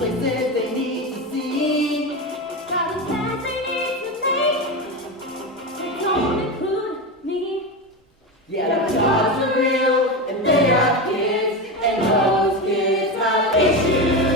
places they need to see. Got the plans they need to make. They don't include me. Yeah, the gods are real, and they have kids, and those kids have issues.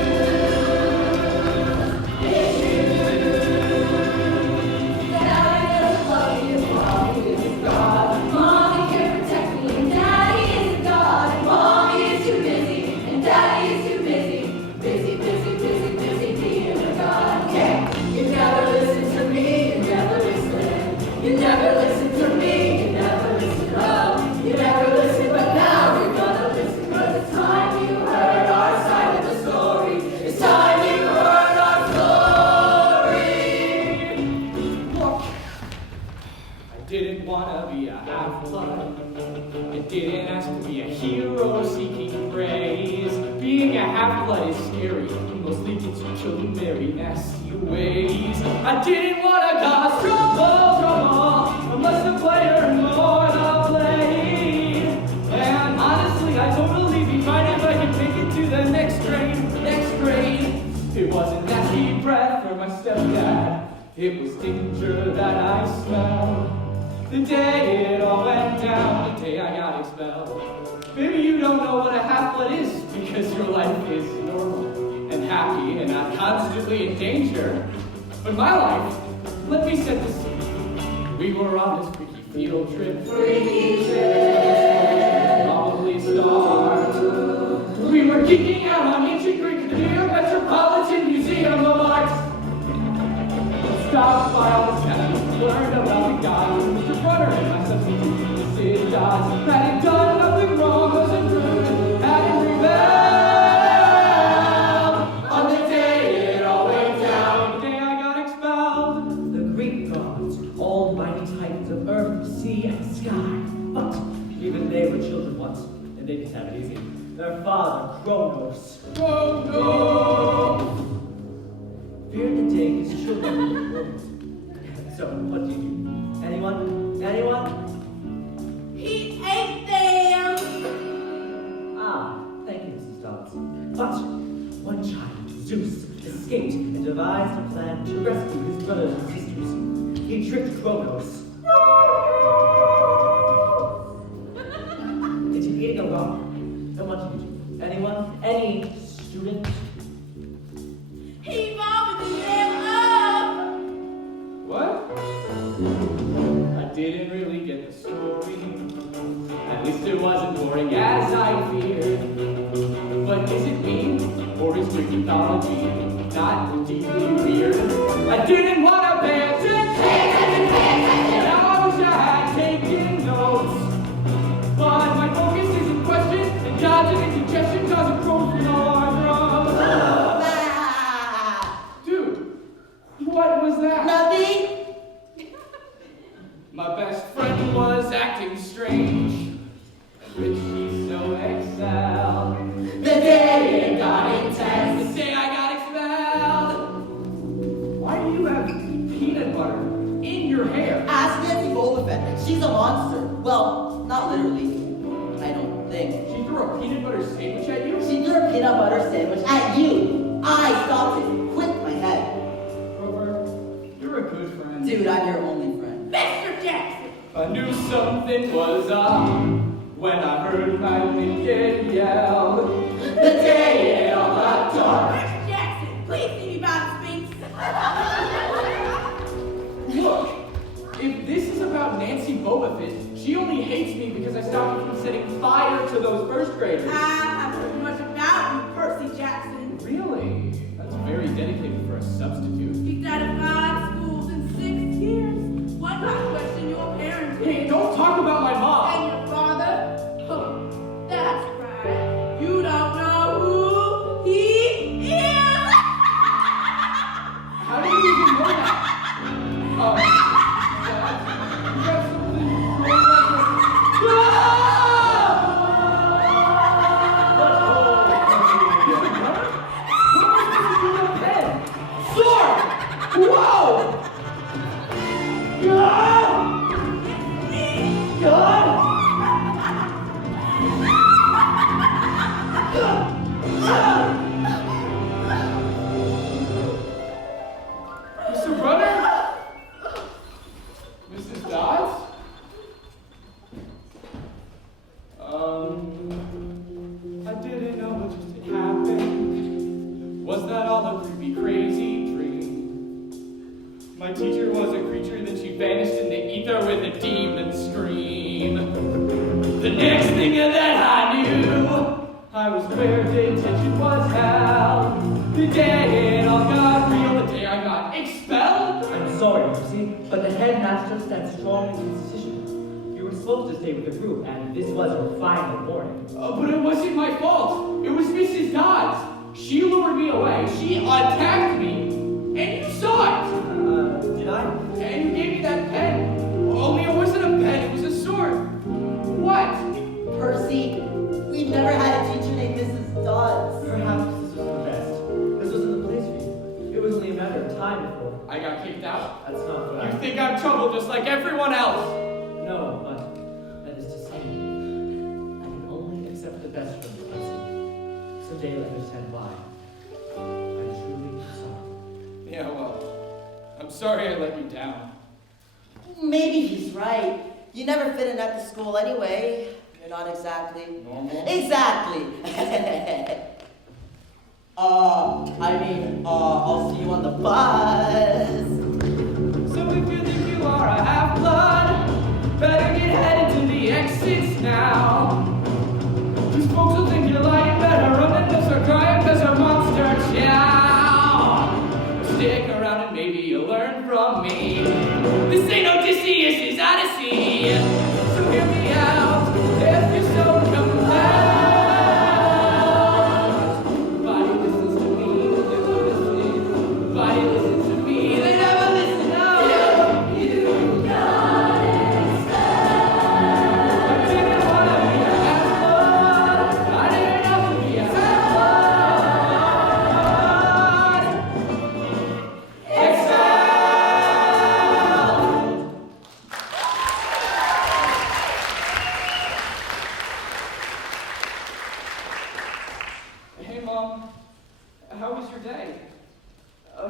Daddy doesn't love me, and mommy is a god. Mommy can protect me, and daddy is a god. And mommy is too busy, and daddy is too busy. Busy, busy, busy, busy being a god. Yeah, you never listen to me, you never listen. You never listen to me, you never listen. Oh, you never listen, but now you're gonna listen. 'Cause it's time you heard our side of the story. It's time you heard our story. Look, I didn't want to be a half-blood. I didn't ask to be a hero seeking praise. Being a half-blood is scary. Mostly gets you killed in very nasty ways. I didn't want to cause trouble, unless the player more to play. And honestly, I totally be fine if I could make it to the next grade. Next grade. It wasn't that deep breath or my stepdad. It was danger that I smelled. The day it all went down, the day I got expelled. Maybe you don't know what a half-blood is because your life is normal and happy and not constantly in danger. But my life, let me set the scene. We were on this freaky field trip. Freaky trip. Probably start. We were geeking out on ancient Greek at the New York Metropolitan Museum of Art. Stopped by all the statues, learned about the gods, Mr. Runner and my substitute, Mrs. Dodds. Had he done nothing wrong, wasn't rude, hadn't rebelled. On the day it all went down, the day I got expelled. The Greek gods, almighty titans of earth, sea, and sky. But even they were children once, and they didn't have it easy. Their father, Kronos, Oh no! feared the day his children would be born. So, what did you do? Anyone? Anyone? He ate them. Ah, thank you, Mrs. Dodds. But one child, Zeus, escaped and devised a plan to rescue his brothers and sisters. He tricked Kronos into eating a rock. And what did you do? Anyone? Any student? He vomited them up. What? I didn't really get the story. At least it wasn't boring as I feared. But is it me, or is Greek mythology not deeply weird? I didn't want to pay attention. Now I wish I had taken notes. But my focus is in question, and gods and indigestion cause a growth in all our drums. Dude, what was that? Nothing. My best friend was acting strange, which she so excelled. The day it got intense. The day I got expelled. Why do you have peanut butter in your hair? Ask Nancy Bolafet. She's a monster. Well, not literally. I don't think. She threw a peanut butter sandwich at you? She threw a peanut butter sandwich at you. I stopped it with my head. Grover, you're a good friend. Dude, I'm your only friend. Mr. Jackson. I knew something was up when I heard my name get yelled. The day it all got dark. Mr. Jackson, please see me by the Sphinx. Look, if this is about Nancy Bobafit, she only hates me because I stopped her from setting fire to those first graders. I have heard much about you, Percy Jackson. Really? That's very dedicated for a substitute. He's out of 5 schools in 6 years. Why not question your parents? Hey, don't talk about my mom! And your father? Oh, that's right. You don't know who? Was that all a creepy, crazy dream? My teacher was a creature, then she vanished in the ether with a demon scream. The next thing that I knew, I was where detention was held. The day it all got real, the day I got expelled. I'm sorry, Percy, but the headmaster stands strong in his decision. You were supposed to stay with the group, and this was your final warning. But it wasn't my fault. It was Mrs. Dodds. She lured me away. She attacked me. And you saw it. Did I? And you gave me that pen. Only it wasn't a pen, it was a sword. What? Percy, we've never had a teacher named Mrs. Dodds. Perhaps this was the best. This wasn't the place for you. It was only a matter of time before. I got kicked out. That's not what You think I'm trouble just like everyone else. No, but that is to say, I can only accept the best from you, Percy. Someday let me stand by. I'm truly sorry. Yeah, well, I'm sorry I let you down. Maybe he's right. You never fit in at the school anyway. You're not exactly Normal? Exactly. I'll see you on the bus. So if you think you are a half-blood, better get headed to the exits now. These folks will think you're lying, better run and lips are crying because a monster chow. Stick around and maybe you'll learn from me. This ain't Odysseus, it's Odyssey. So hear me out if you're so compelled. Body listens to me, they never listen. Body listens to me, they never listen. Oh. You got expelled. I didn't want to be a half-blood. I didn't have to be a half-blood. Expelled. Hey, Mom. How was your day?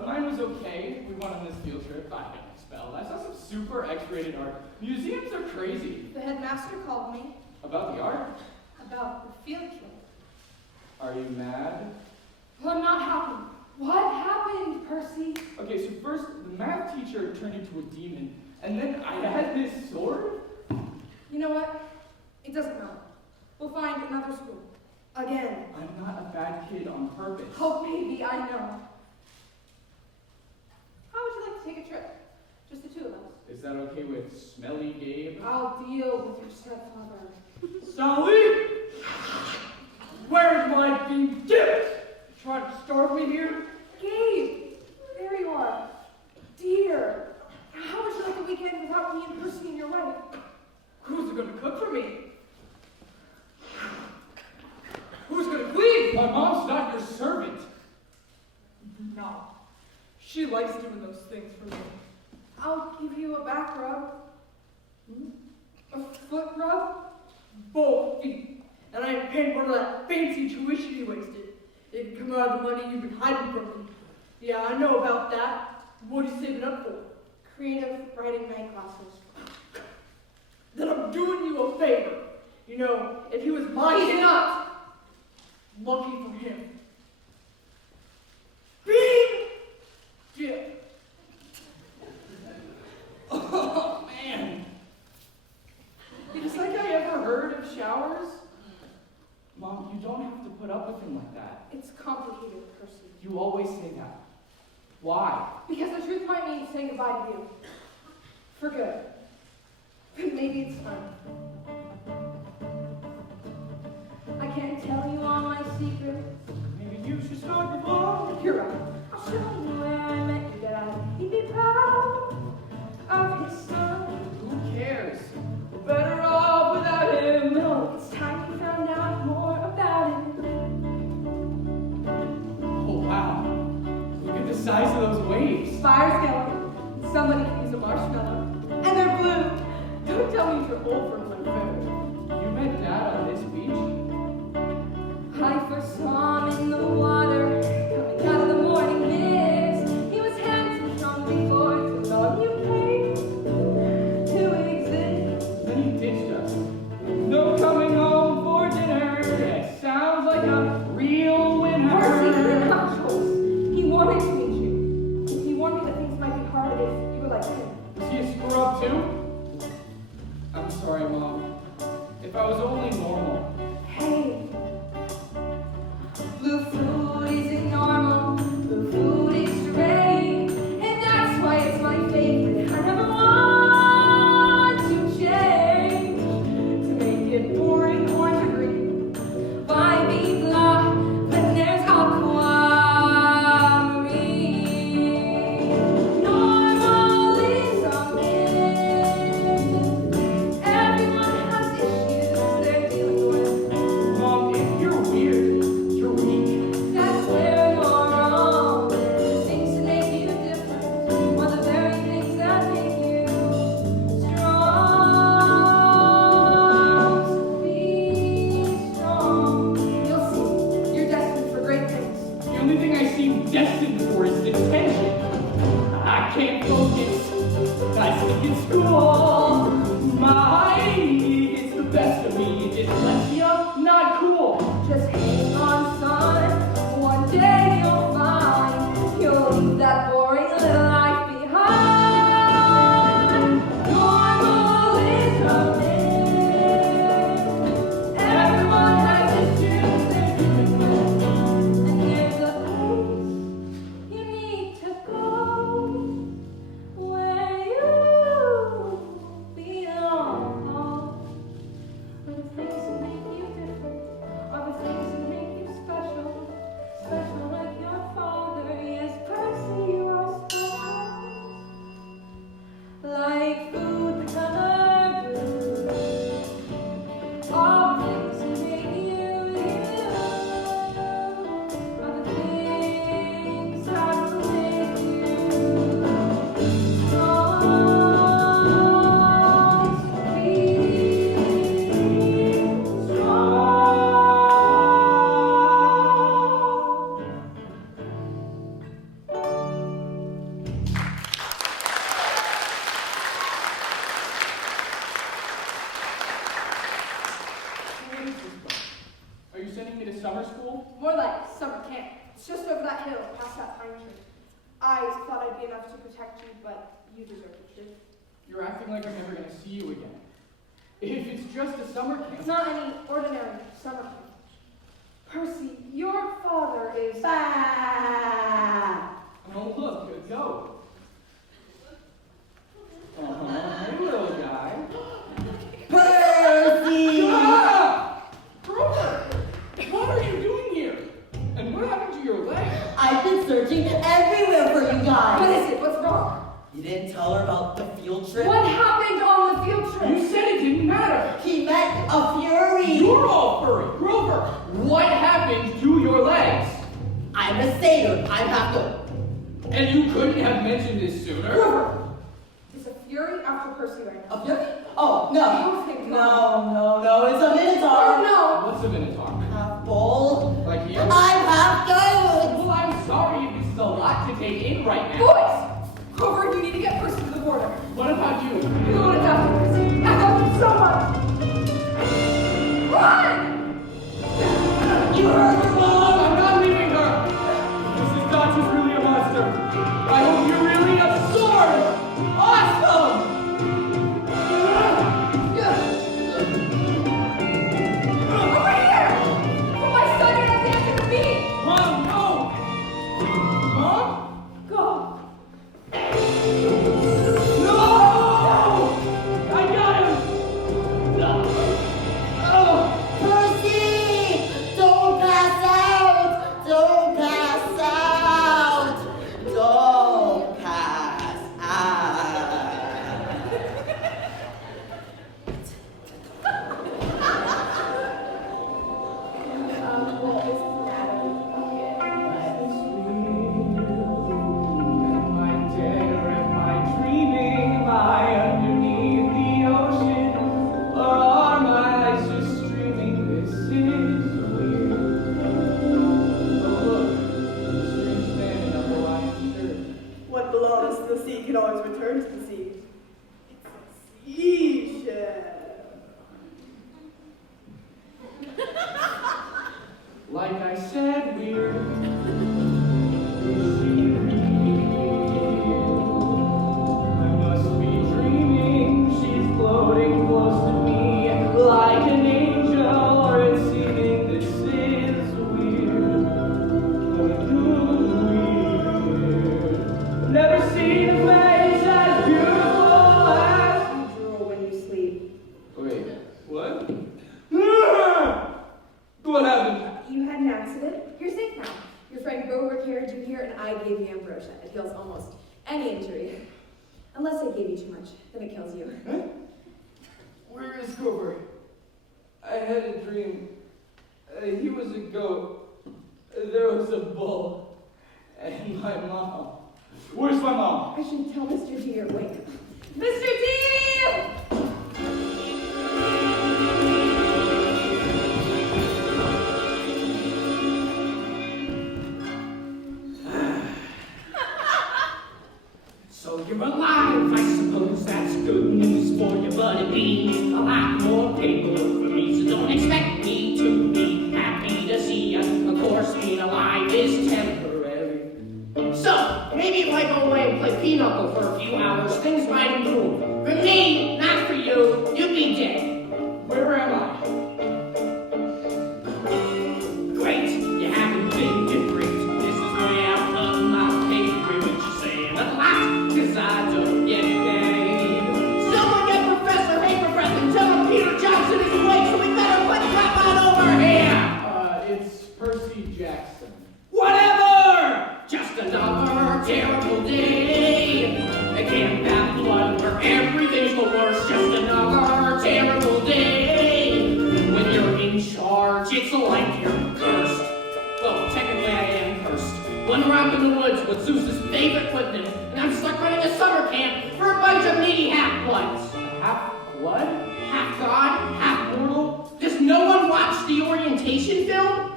Mine was okay. We went on this field trip. I got expelled. I saw some super X-rated art. Museums are crazy. The headmaster called me About the art? about the field trip. Are you mad? Well, I'm not happy. What happened, Percy? Okay, so first, the math teacher turned into a demon, and then I had this sword? You know what? It doesn't matter. We'll find another school. Again. I'm not a bad kid on purpose. Oh, baby, I know. How would you like to take a trip? Just the two of us. Is that okay with Smelly Gabe? I'll deal with your stepfather. Sally! Where's my beef dip? Trying to starve me here? Gabe, there you are. Dear, how would you like a weekend without me and Percy and your wife? Who's gonna cook for me? Who's gonna clean? My mom's not your servant. No. She likes doing those things for me. I'll give you a back rub. A foot rub. Both feet. And I ain't paying for that fancy tuition you wasted. It can come out of the money you've been hiding from me. Yeah, I know about that. What are you saving up for? Creative writing night classes. Then I'm doing you a favor. You know, if he was my He's kid, not. lucky for him. Bing! Yeah. Oh, man. It's like I ever heard of showers. Mom, you don't have to put up with him like that. It's complicated, Percy. You always say that. Why? Because the truth might mean saying goodbye to you. For good. But maybe it's time. I can't tell you all my secrets. Maybe you should start the ball. You're right. I'll show you where I met your dad. He'd be proud of his son. Who cares? We're better off without him. No, it's time you found out more about him. Oh, wow. Look at the size of those waves. Fire's going. Somebody can use a marshmallow. And they're blue. Don't tell me you're old for my food. You met Dad on this beach? I first saw him in the water, coming out of the morning mist. He was handsome from before, too long you paid to exist. Then he ditched us. No coming home for dinner. That sounds like a real winner. Percy, you're not choice. only thing I seem destined for is detention. I can't focus. I sleep in school. It's the best of me. Dyslexia, not cool. Just hang on, son. One day you'll find you'll leave that boring little life behind. Normal is a myth. Everyone has his dreams and dreams, and there's a place you need to go where you belong. Are the things that make you different? Are the things that make you special? Special like your father. Yes, Percy, you are special. Like food colored blue. All things that make you, you. Are the things that will make you strong. Where is this going? Are you sending me to summer school? More like summer camp. It's just over that hill, past that pine tree. I thought I'd be enough to protect you, but you deserve the truth. You're acting like I'm never going to see you again. If it's just a summer camp. It's not any ordinary summer camp. Percy, your father is... Oh, look, a goat. Hey, little guy. Percy! Ah! Grover! What are you doing here? And what happened to your leg? I've been searching everywhere for you What guys. is it? What's wrong? You didn't tell her about the field trip? What happened on the field trip? You said it didn't matter. He met a fury. You're all furry. Grover, what happened to your legs? I'm a satyr. I have to. And you couldn't have mentioned this sooner. Grover. Is a fury after Percy right now. A fury? Oh, no. You think No. It's a minotaur. Oh, What's a minotaur? Half bull. Like you? I'm half goat. Well, I'm sorry if this is a lot to take in right now. Boys! Grover, you need to get Percy to the border. What about you? You don't want to die for Percy. I love you so much. Run! You heard her, Mom. I'm not leaving her. Mrs. Dodge is really a monster. I hope you're really a sword. Awesome! Over here! Oh, my son, you're not dancing with me! Mom, no! Mom? Go. No! I got him! No. Oh! Percy! Don't pass out! Don't pass out! Don't pass out! What is the matter with you? Am I dead or am I dreaming? Am I underneath the ocean? Or are my eyes just streaming? This is weird. Oh look, a strange man in a Hawaiian shirt. What belongs to the sea can always return to the sea. It's a seashell. Like I said, we're I must be dreaming. She's floating close to me like an angel, or it's seeming this is weird. Weird. Never seen a face as beautiful as. You drool when you sleep. Wait, what? What happened? You had an accident. You're safe now. Your friend Grover carried you here, and I gave you ambrosia. It heals almost any injury. Unless I gave you too much, then it kills you. Huh? Where is Grover? I had a dream. He was a goat. There was a bull. And my mom. Where's my mom? I should tell Mr. D you're awake. Mr. D! Maybe if I go away and play pinochle for a few hours, things might improve. For me, not for you. You'd be dead. Where am I? Great, you haven't been great. This is way out of my pay grade. What you saying a lot, 'cause I don't get paid. Someone get Professor Paperbreath and tell him Peter Johnson is awake, so we better put crap on over here. It's Percy Jackson. Whatever! Just another terrible day. I can't have blood where everything's the worst. Just another terrible day. When you're in charge, it's like you're cursed. Well, technically I am cursed. Wander around in the woods with Zeus's favorite woodman, and I'm stuck running a summer camp for a bunch of needy half-bloods. Half-blood? Half-god, half-mortal. Does no one watch the orientation film?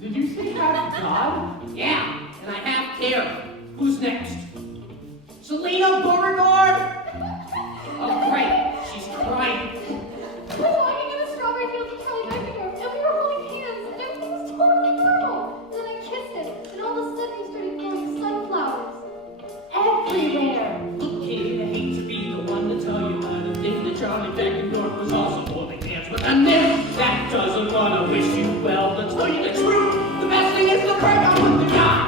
Did you say half-god? Yeah, and I have care. Who's next? Selena Beauregard? Oh, great. She's crying. I was walking in the strawberry fields of Charlie Beckendorf, and we were holding hands, and everything was totally normal. And then I kissed him, and all of a sudden we started growing sunflowers. Everywhere. Look, kid, I hate to be the one to tell you that I think that Charlie Beckendorf was also holding hands with a nymph that doesn't want to wish you well. To tell you the truth, the best thing is to break up with the guy.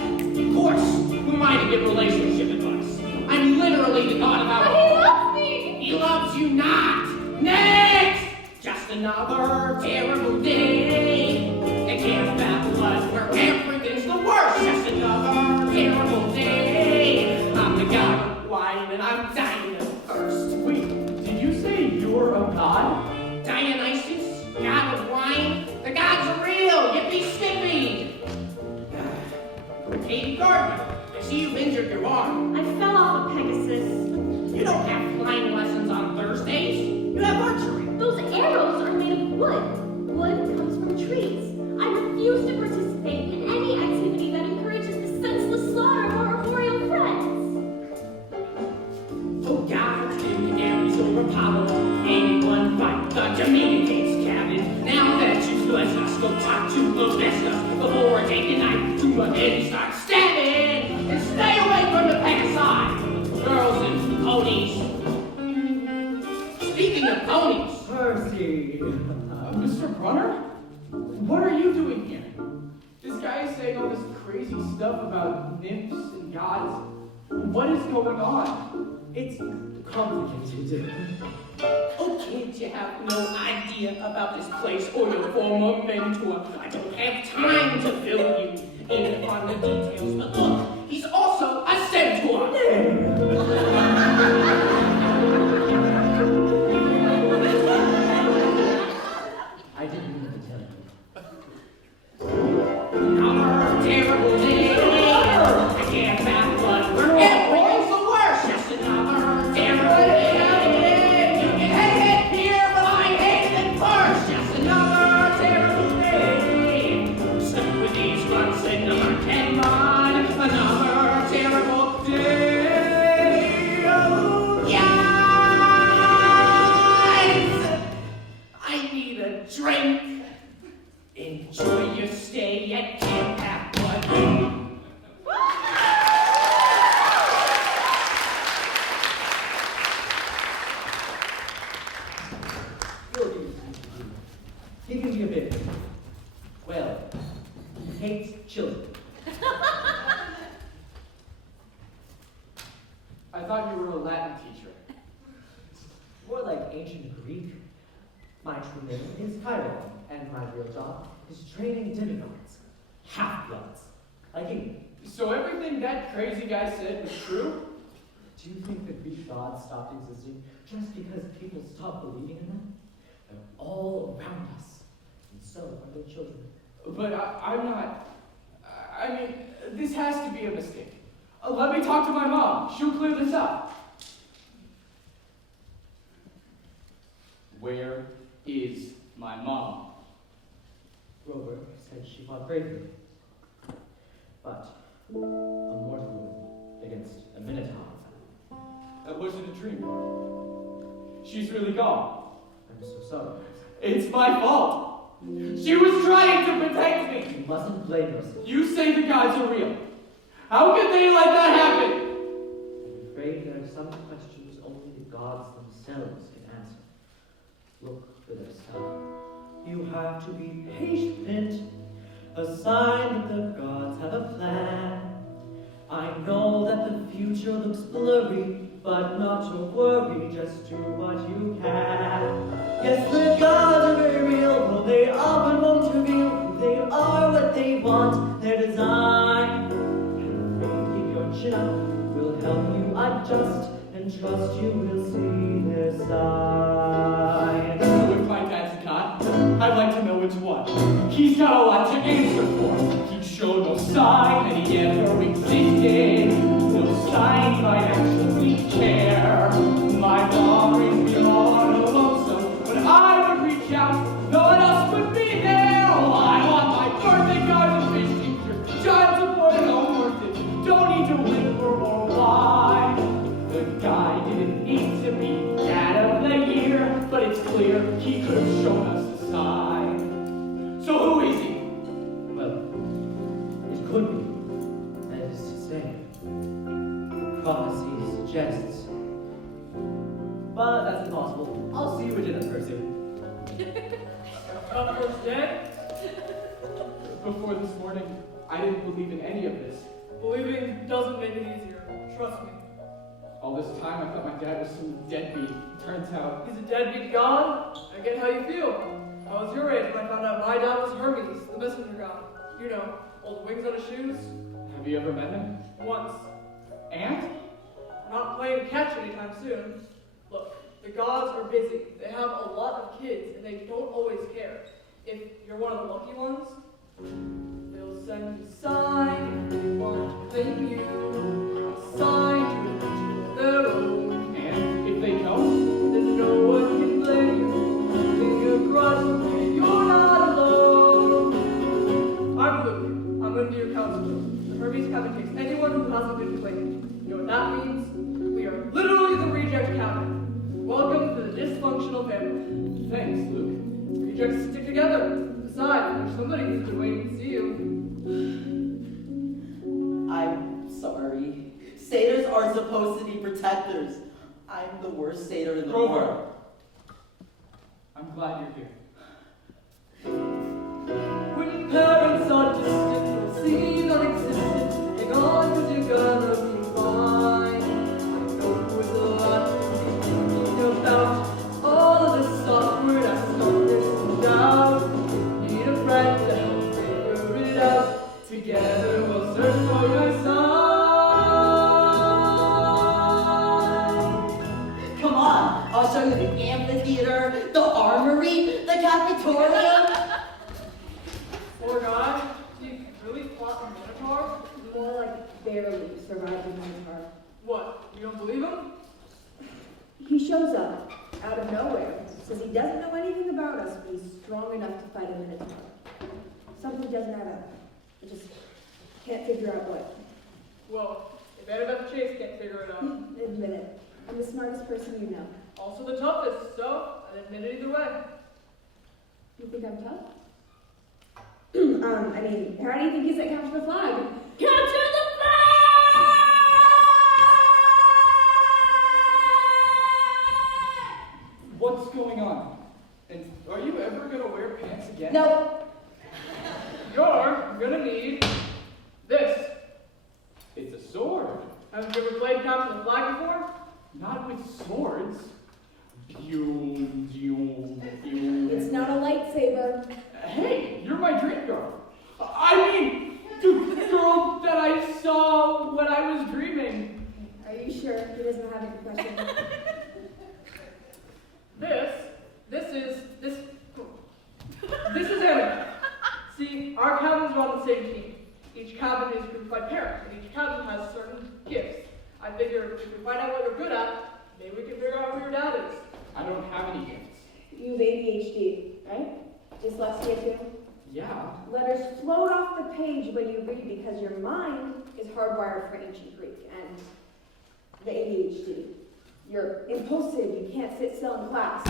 Of course, who am I to give relationship advice? I'm literally the god of our... But he loves me! He loves you not! Next! Just another terrible day. I can't have blood where everything's the worst. Just another terrible day. I'm the god of wine and I'm dying of thirst. Wait, did you say you're a god? Dionysus, god of wine. The gods are real. Yippee skippy. Katie Gardner, I see you've injured your arm. I fell off a Pegasus. You don't have flying lessons on Thursdays. You have archery. Those arrows are made of wood. Wood comes from trees. I refuse to participate in any activity that encourages the senseless slaughter of our arboreal friends. Oh God, in Aries over Apollo, 81 fight the Dominican's cabin. Now that you've blessed us, go talk to the best us before taking a knife to a head and start stabbing. And stay away from the Pegasi, girls and ponies. Speaking of ponies, Percy! Mr. Brunner? What are you doing here? This guy is saying all this crazy stuff about nymphs and gods. What is going on? It's complicated. oh kids, you have no idea about this place or your former mentor. I don't have time to fill you in on the details, but look, he's also a centaur. I didn't mean to tell you. Another terrible day. I can't have blood where everything's the worst. Just another terrible day. You can hate it here, but I hate it first. Just another terrible day. Stuck with these runs and number 10 on. Another terrible day. Oh, guys! I need a drink. Enjoy your stay at Camp Half-Blood. He can be a bit, well, he hates children. I thought you were a Latin teacher. More like ancient Greek. My true name is Chiron, and my real job is training demigods, half-bloods, like you. So everything that crazy guy said was true? Do you think the Greek gods stopped existing just because people stopped believing in them? They're all around us, and so are their children. But I'm not... I mean, this has to be a mistake. Let me talk to my mom. She'll clear this up. Where is my mom? Grover said she fought bravely, but a mortal woman against a Minotaur. That wasn't a dream. She's really gone. I'm so sorry. It's my fault. She was trying to protect me. You mustn't blame yourself. You say the gods are real. How could they let that happen? I'm afraid there are some questions only the gods themselves can answer. Look for yourself. You have to be patient. A sign that the gods have a plan. I know that the future looks blurry, but not to worry, just do what you can. Yes, the gods are very real, though they often won't reveal who they are, what they want, their design. And keep your chin up, will help you adjust, and trust you will see their sign. So if my dad's God, I'd like to know which one. He's got a lot to answer for. He showed no sign that he ever existed. No sign he might actually care. My mom raised me all alone, so when I would reach out, no one else would be there. Oh, I want my birthday card and fish teacher, child support and homework that don't need to whimper or why. The guy didn't need to be dad of the year, but it's clear he could have shown us a sign. So who is he? Well, it could be, that is to say, prophecy suggests. But that's impossible. I'll see you at dinner, Percy. First day? Before this morning, I didn't believe in any of this. Believing doesn't make it easier. Trust me. All this time, I thought my dad was some deadbeat. Turns out, He's a deadbeat god. I get how you feel. I was your age when I found out my dad was Hermes, the messenger god. You know, old wings on his shoes. have you ever met him? Once. And? We're not playing catch anytime soon. Look, the gods are busy. They have a lot of kids, and they don't always care. If you're one of the lucky ones, they'll send you a sign if they want to claim you. A sign to admit their own. And if they don't? Then no one can blame you. In your grudge, you're not alone. I'm Luke. I'm going to be your counselor. The Hermes Cabin takes anyone who hasn't been claimed. You know what that means? We are literally the reject cabin. Welcome to the dysfunctional family. Thanks, Luke. Rejects stick together. Besides, there's somebody who's been waiting to see you. I'm sorry. Satyrs are supposed to be protectors. I'm the worst satyr in the Grover. world. I'm glad you're here. When parents are distant or seem non-existent, hang on 'cause you're gonna be fine. I know there's a lot to be thinking about. All of this awkward awesomeness and doubt. Need a friend to help figure it out. Together we'll search for your sign. Come on, I'll show you the amphitheater, the armory, the cafeteria. Poor guy. He really fought a Minotaur? More like barely survived the Minotaur. What? You don't believe him? He shows up out of nowhere, says he doesn't know anything about us, but he's strong enough to fight a Minotaur. Something doesn't add up. I just can't figure out what. Well, if Annabeth Chase can't figure it out. Admit it. I'm the smartest person you know. Also the toughest, so I'd admit it either way. You think I'm tough? I mean, how do you think he's at Capture the Flag? Capture the Flag! What's going on? And are you ever going to wear pants again? No, You're gonna need this. It's a sword. Haven't you ever played Capture the Flag before? Not with swords. You. It's not a lightsaber. Hey, you're my dream girl. I mean, the girl that I saw when I was dreaming. Are you sure he doesn't have any questions? This is Annabeth. See, our cabins are on the same team. Each cabin is grouped by parent, and each cabin has certain gifts. I figure if we find out what you're good at, maybe we can figure out who your dad is. I don't have any gifts. You have ADHD, right? Dyslexia too? Yeah. Letters float off the page when you read because your mind is hardwired for ancient Greek and the ADHD. You're impulsive, you can't sit still in class.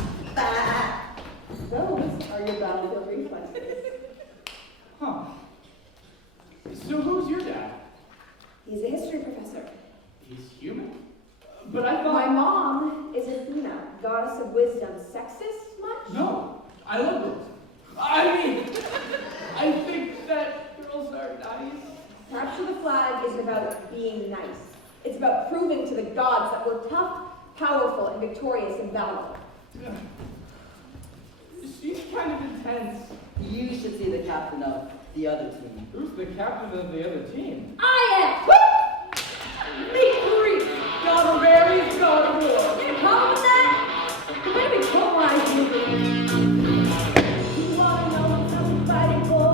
Those are your battlefield reflexes. Huh. So who's your dad? He's a history professor. He's human? But I thought... My mom is Athena, goddess of wisdom. Sexist much? No, I love it. I mean, I think that girls are nice. Capture the Flag isn't about being nice. It's about proving to the gods that we're tough, powerful, and victorious in battle. She's kind of intense. You should see the captain of the other team. Who's the captain of the other team? I am! Victory! God of Aries, God of War. Any problem with that? The baby polarized you. You wanna know what I'm fighting for?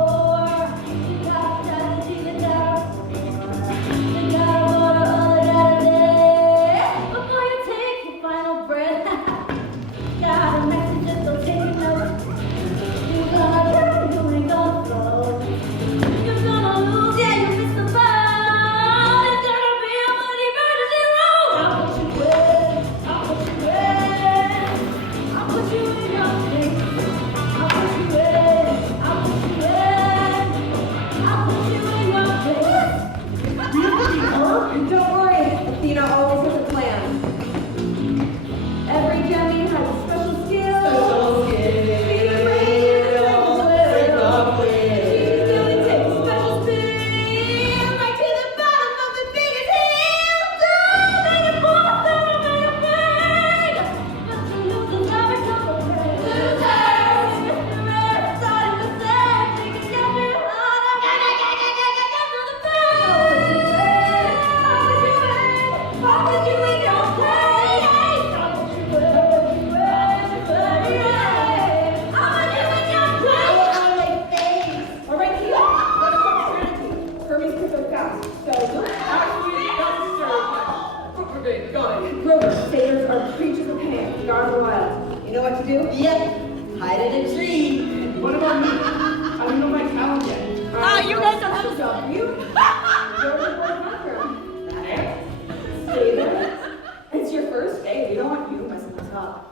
You gotta tell the team that you gotta order all the gotta day. Before you take your final breath, got a message just so take a note. You're gonna drown, you ain't gonna float. You're gonna lose, yeah, you missed the boat. It's gonna be a bloody emergency road. I'll put you in, I'll put you in, I'll put you in your place. I'll put you in, I'll put you in, I'll put you in your place. And don't worry, Athena always has a plan. Every gemming has a special skill. Special Being brave is a special skill. She's gonna take a special spin right to the bottom of the biggest hill. Don't make it fall, don't make it big. But you lose the never come away. Losers! We're starting to say, we can get me harder. Get to the bottom. I'll put you in your place. I'll put you in. I'll put you in your place. All right, Keith, let's talk strategy. Hermes could go fast, so Actually, that's hysterical. Okay, got it. Grover, satyrs are creatures of Pan, the guard of the wild. You know what to do? Yep, hide in a tree. What about me? I don't know my talent yet. You guys don't have a job, do you? Go to the bathroom. And? Stay there. It's your first day. We don't want you messing us up.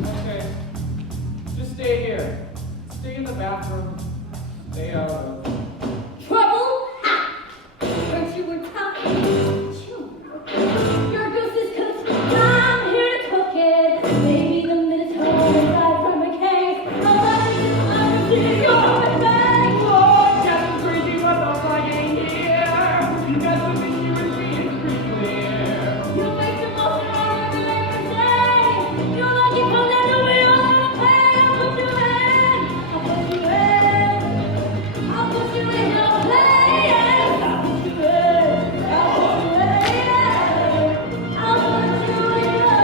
Okay. Just stay here. Stay in the bathroom. Stay out of... Trouble? Ha! Aren't you in town? Your goose is cooked. I'm here to cook it. Maybe the Minotaur will die from a cave. I'm see your mistake. Oh, Captain Crazy was all flying here. That's what the human being pretty clear. You make the most of every Labor Day. You're lucky come down the way all out of pay. I'll put you in. I'll put you in. I'll put you in your place. I'll put you in. I'll put you in. I'll put you in your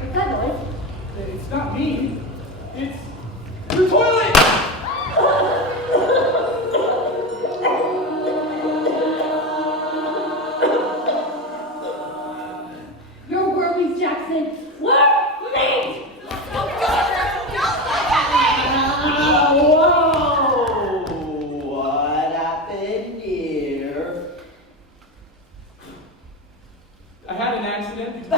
What's that noise? It's not me. It's the toilet! Your worries, Jackson, were made! Whoa! What happened here? I had an accident.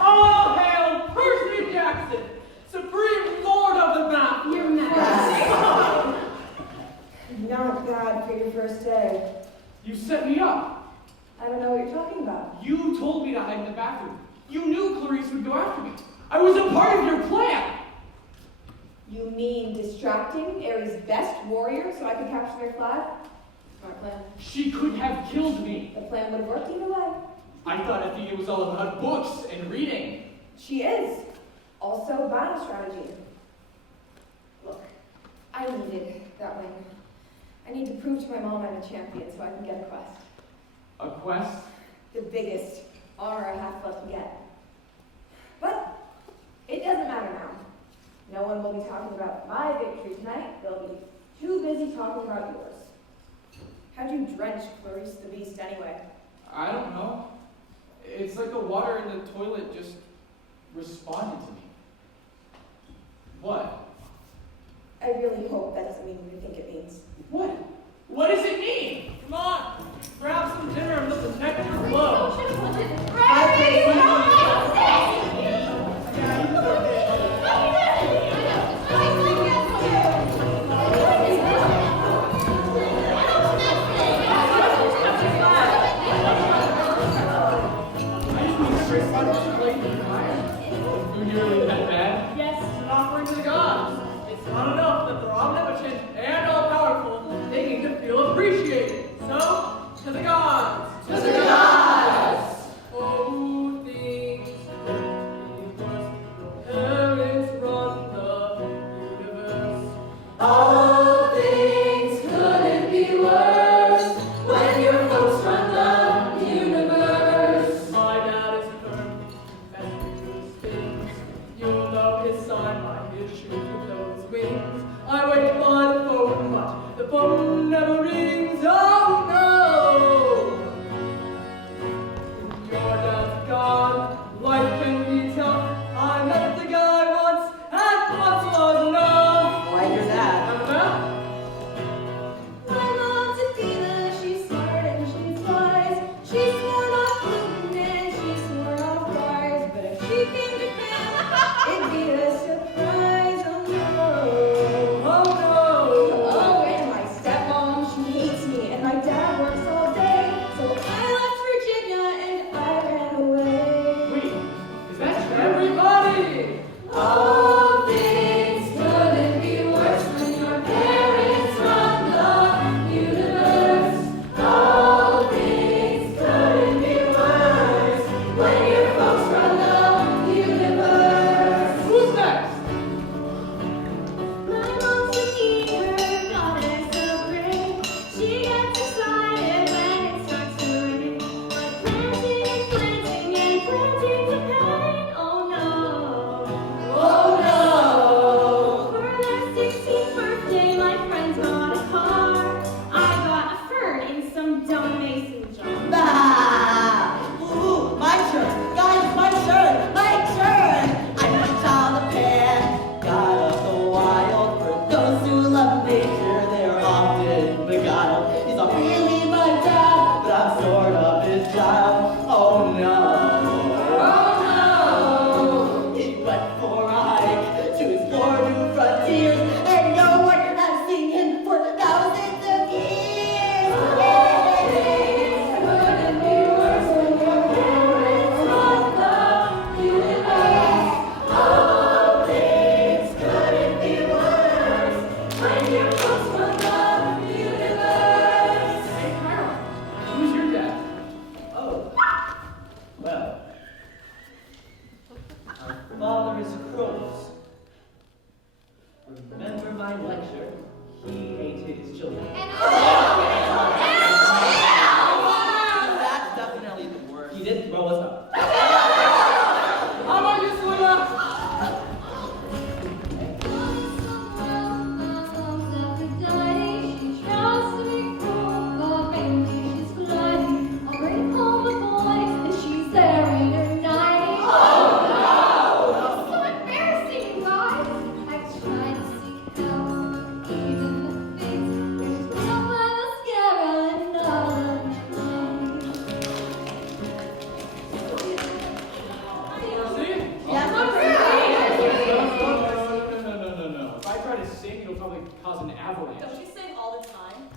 All hail Percy Jackson! was a part of your plan. You mean distracting Ares' best warrior so I could capture their flag? Smart plan. She could have killed me. The plan would have worked either way. I thought it was all about books and reading. She is. Also battle strategy. Look, I needed that win. I need to prove to my mom I'm a champion so I can get a quest. A quest? The biggest honor a half-blood can get. But it doesn't matter now. No one will be talking about my victory tonight. They'll be too busy talking about yours. How'd you drench Clarisse the Beast anyway? I don't know. It's like the water in the toilet just responded to me. What? I really hope that doesn't mean what you think it means. What? What does it mean? Come on, grab some dinner and let the nectar flow. Really that bad? Yes, it's an offering to the gods. It's not enough that they're omnipotent and all-powerful. They need to feel appreciated. So, to the gods. To the gods! Oh, things could be worse. Your parents run the universe. All things couldn't be worse when your folks run the universe. My dad is firm, best to his things. You'll know his sign by his shoes with those wings. I wait by the phone, but the phone never rings. Oh no! Your dad's gone, life can be tough. I met the guy once, and once was enough. Why you're that? Annabeth? My mom's a diva, she's smart and she's wise. She swore off gluten and she swore off fries. But if she came to town, it'd be a surprise. Oh no. Oh no! Oh, and my stepmom, she hates me, and my dad works all day. So I left Virginia and I ran away. Wait, is that true? Everybody! All things couldn't be worse when your parents run the universe. All things couldn't be worse when your folks run the universe. Who's next? My mom's a keeper, goddess of rain. She gets excited when it starts to rain. But planting and planting and planting the pain. Oh no. Oh no! For their 16th birthday, my friends got a car. I got a fern in some dumb mason jar. Bah! Ooh, my turn. Guys, my turn. My turn. I'm a child of Pan, god of the wild. For those who love nature, they're often beguiled. He's not really my dad, but I'm sort of his child. Oh no. Oh no. He went for a hike to explore new frontiers, and no one has seen him for thousands of years. Couldn't be worse when your parents run the universe. All things couldn't be worse when your folks run the universe. Hey, Chiron, who's your dad? Oh, well, our father is crows. Remember my lecture? He ate his children. That's definitely the worst. He did throw us up. How about you, Selena? She tries to be cool, but maybe she's gliding. I'll bring home a boy, and she's there in her night. Oh no! So embarrassing, you guys. I've tried to seek help, even the things there's no mascara and all of mine. See? Yeah, No. If I try to sing, it'll probably cause an avalanche. Don't you sing all the time?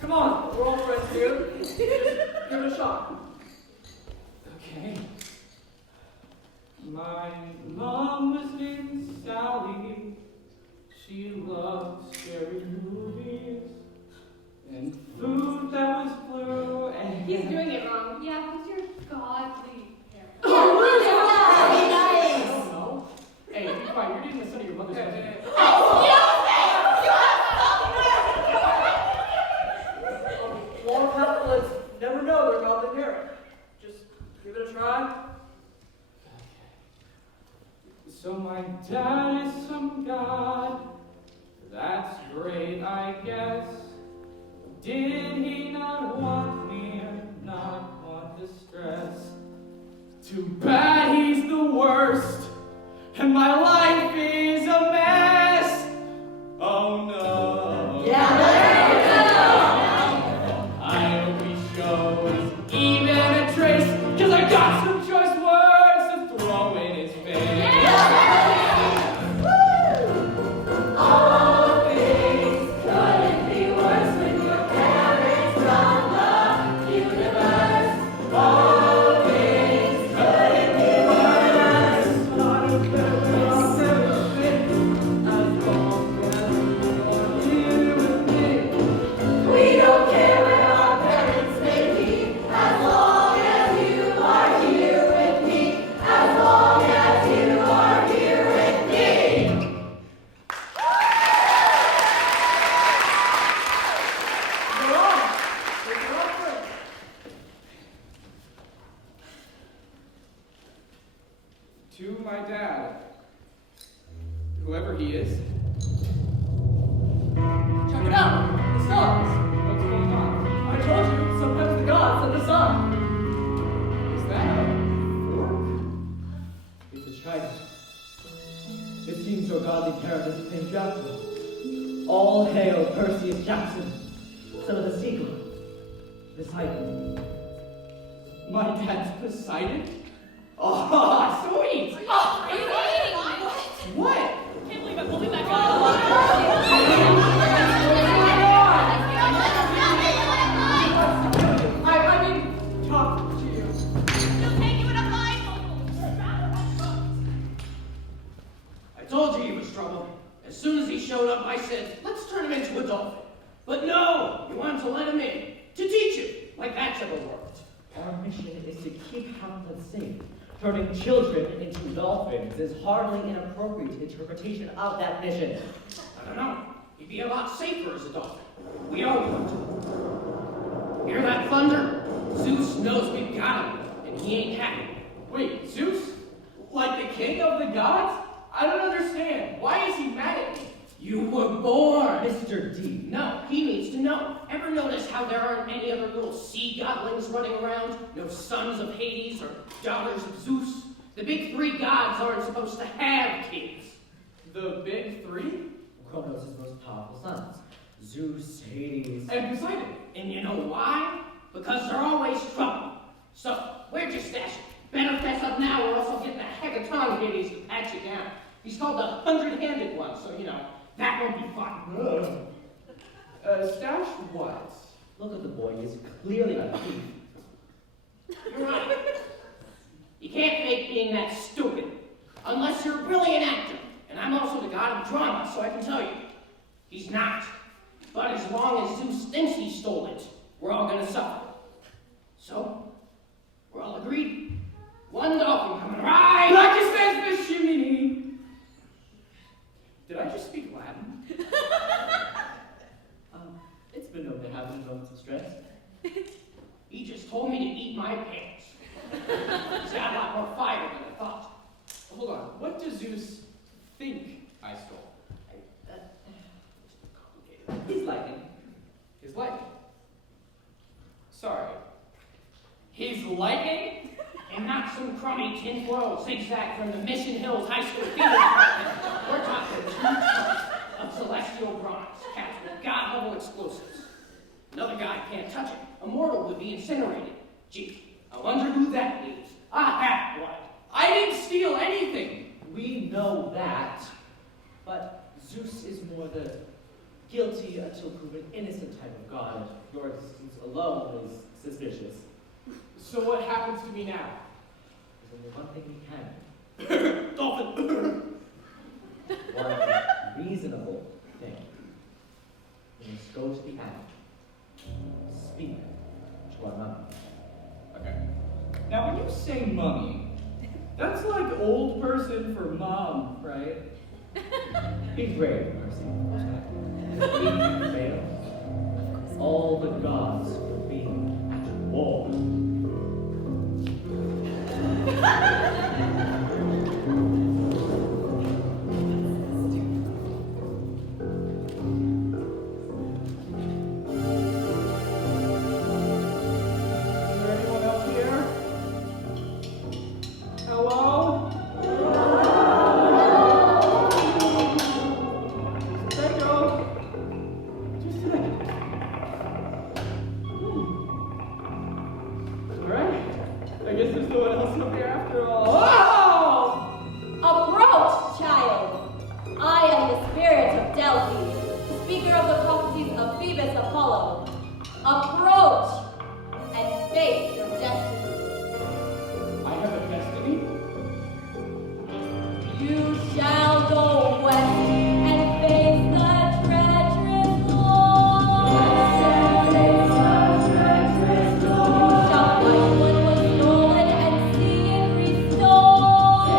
Come on, we're all friends here. Just give it a shot. Okay. My mom She loved scary movies and food that was blue and... He's doing it wrong. Yeah, who's your godly parent? I don't know. Hey, be quiet. You're dating the son of your mother's husband. War Catholics never know their godly parent. Just give it a try. So my dad is some god. That's great, I guess. Did he not want me and not want the stress? Too bad he's the worst, and my life is a mess. Oh no. I hope he shows even a trace, 'cause I got some choice words to throw in his face. All things couldn't be worse when your parents from the universe. All things couldn't be worse. I don't care what I'll never fit, as long as you are here with me. We don't care where our parents may be, as long as you are here with me. As long as you are here with me. Go on. Take your offering. To my dad, whoever he is. Check it out. The stars. What's going on? I told you, sometimes the gods send the sun. Is that a fork? It's a trident. It seems your godly parent is playing Dracula. All hail Percy Jackson, son of the seagull. Poseidon. My dad's Poseidon? Oh, sweet! What? Can't believe I pulled him back I mean, talk to you. I told you he was trouble. As soon as he showed up, I said, let's turn him into a dolphin. But no, you wanted to let him in, to teach him, like that's ever worked. Our mission is to keep Hamlet safe. Turning children into dolphins is hardly an appropriate interpretation of that mission. I don't know. He'd be a lot safer as a dolphin. We all would. Hear that thunder? Zeus knows we've got him, and he ain't happy. Wait, Zeus? Like the king of the gods? I don't understand. Why is he mad at me? You were born. Mr. D. No, he needs to know. Ever notice how there aren't any other little sea godlings running around? No sons of Hades or daughters of Zeus? The big three gods aren't supposed to have kids. The big three? Kronos' most powerful sons. Zeus, Hades, And Poseidon. And you know why? Because they're always trouble. So, where'd you stash it? Better fess up now or else I'll get the Hecaton Hades to patch it down. He's called the 100-handed one, so you know, that won't be fun. Stash what? Look at the boy, he's clearly a thief. You're right. You can't fake being that stupid. Unless you're really an actor. And I'm also the god of drama, so I can tell you. He's not. But as long as Zeus thinks he stole it, we're all gonna suffer. So, we're all agreed. One dolphin coming right. Blackest man's fish, you mean? Did I just speak Latin? It's been known to happen in moments of stress. He just told me to eat my pants. He's got a lot more fire than I thought. Hold on. What does Zeus think I stole? He's liking. His liking. Sorry. His liking? And not some crummy tinfoil zigzag from the Mission Hills High School theater department. We're talking 2 tons of celestial bronze, capped with god-level explosives. Another guy can't touch it. A mortal would be incinerated. Gee, I wonder who that leaves. I have one. I didn't steal anything. We know that, but Zeus is more the guilty until proven innocent type of god. Your existence alone is suspicious. So what happens to me now? There's only one thing we can do. Dolphin. One reasonable enough, right? Be brave, Percy. If we fail, all the gods will be at war. Approach, child. I am the spirit of Delphi, speaker of the prophecies of Phoebus Apollo. Approach and face your destiny. I have a destiny? You shall go west and face the treacherous Lord. You shall find what was stolen and see it restored.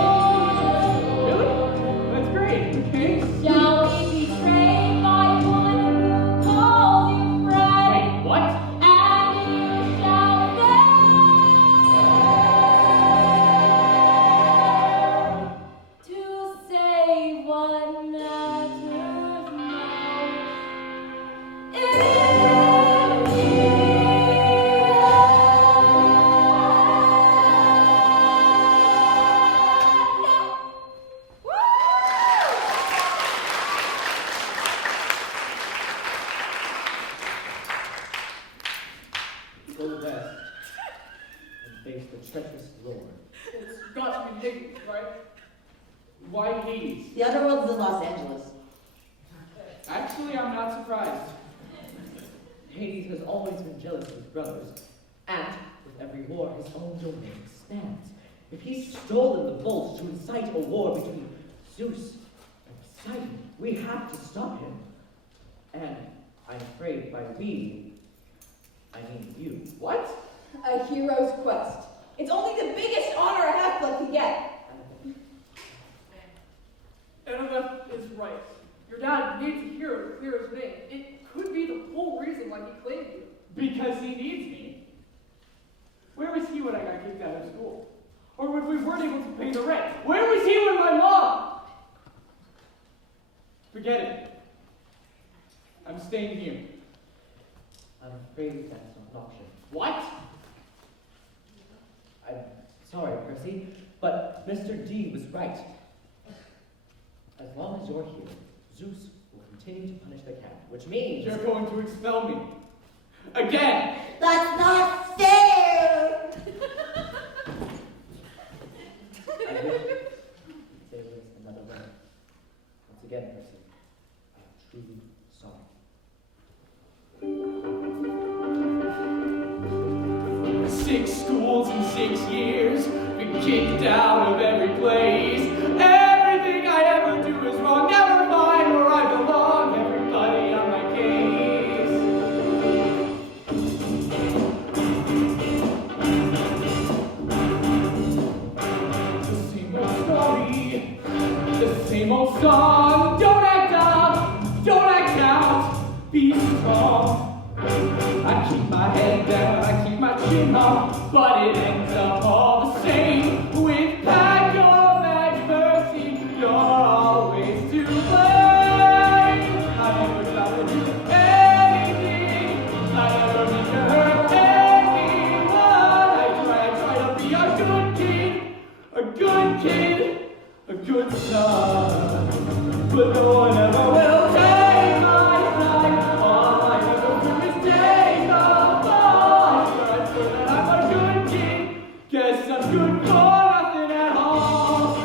Really? That's great. Okay. Shall be betrayed by one who calls you friend. Wait, what? And you shall fail to say what matters most. In the Go west and face the treacherous Lord. It's got to be Hades, right? Why Hades? The underworld is in Los Angeles. Actually, I'm not surprised. Hades has always been jealous of his brothers, and with every war his own domain expands. If he's stolen the bolts to incite a war between Zeus and Poseidon, we have to stop him. And I'm afraid by we, I mean you. What? A hero's quest. It's only the biggest honor a half-blood can get. Annabeth is right. Your dad needs a hero to clear his name. It could be the whole reason why he claimed you. Because he needs me. Where was he when I got kicked out of school? Or when we weren't able to pay the rent? Where was he when my mom? Forget it. I'm staying here. I'm afraid that's not an option. What? I'm sorry, Percy, but Mr. D was right. As long as you're here, Zeus will continue to punish the camp, which means You're going to expel me. Again! That's not fair! I wish there was another way. Once again, Percy, I'm truly sorry. 6 schools in 6 years, been kicked out of every place. Everything I ever do is wrong, never mind where I belong. Everybody on my case. The same old story, the same old song. Don't act up, don't act out, be strong. I keep my head down, I keep my chin up, but it ends up all the same. With pack your bags, Percy, you're always to blame. I never try to do anything, I never mean to hurt anyone. I try to be a good kid, a good son, but no one ever will take my side. All I ever do is take the fall. I swear that I'm a good kid. Guess I'm good for nothing at all.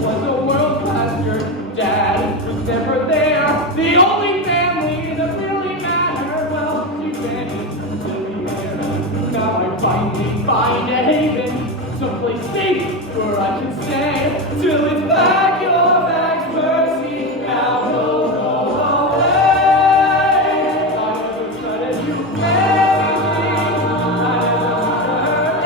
Was a world class, your dad was never there. The only family that really mattered. Well, you vanished until here. Now I finally find a haven, someplace safe where I can stay till it's back your bags, Percy. Now don't go away. I never try to do anything. I never try to hurt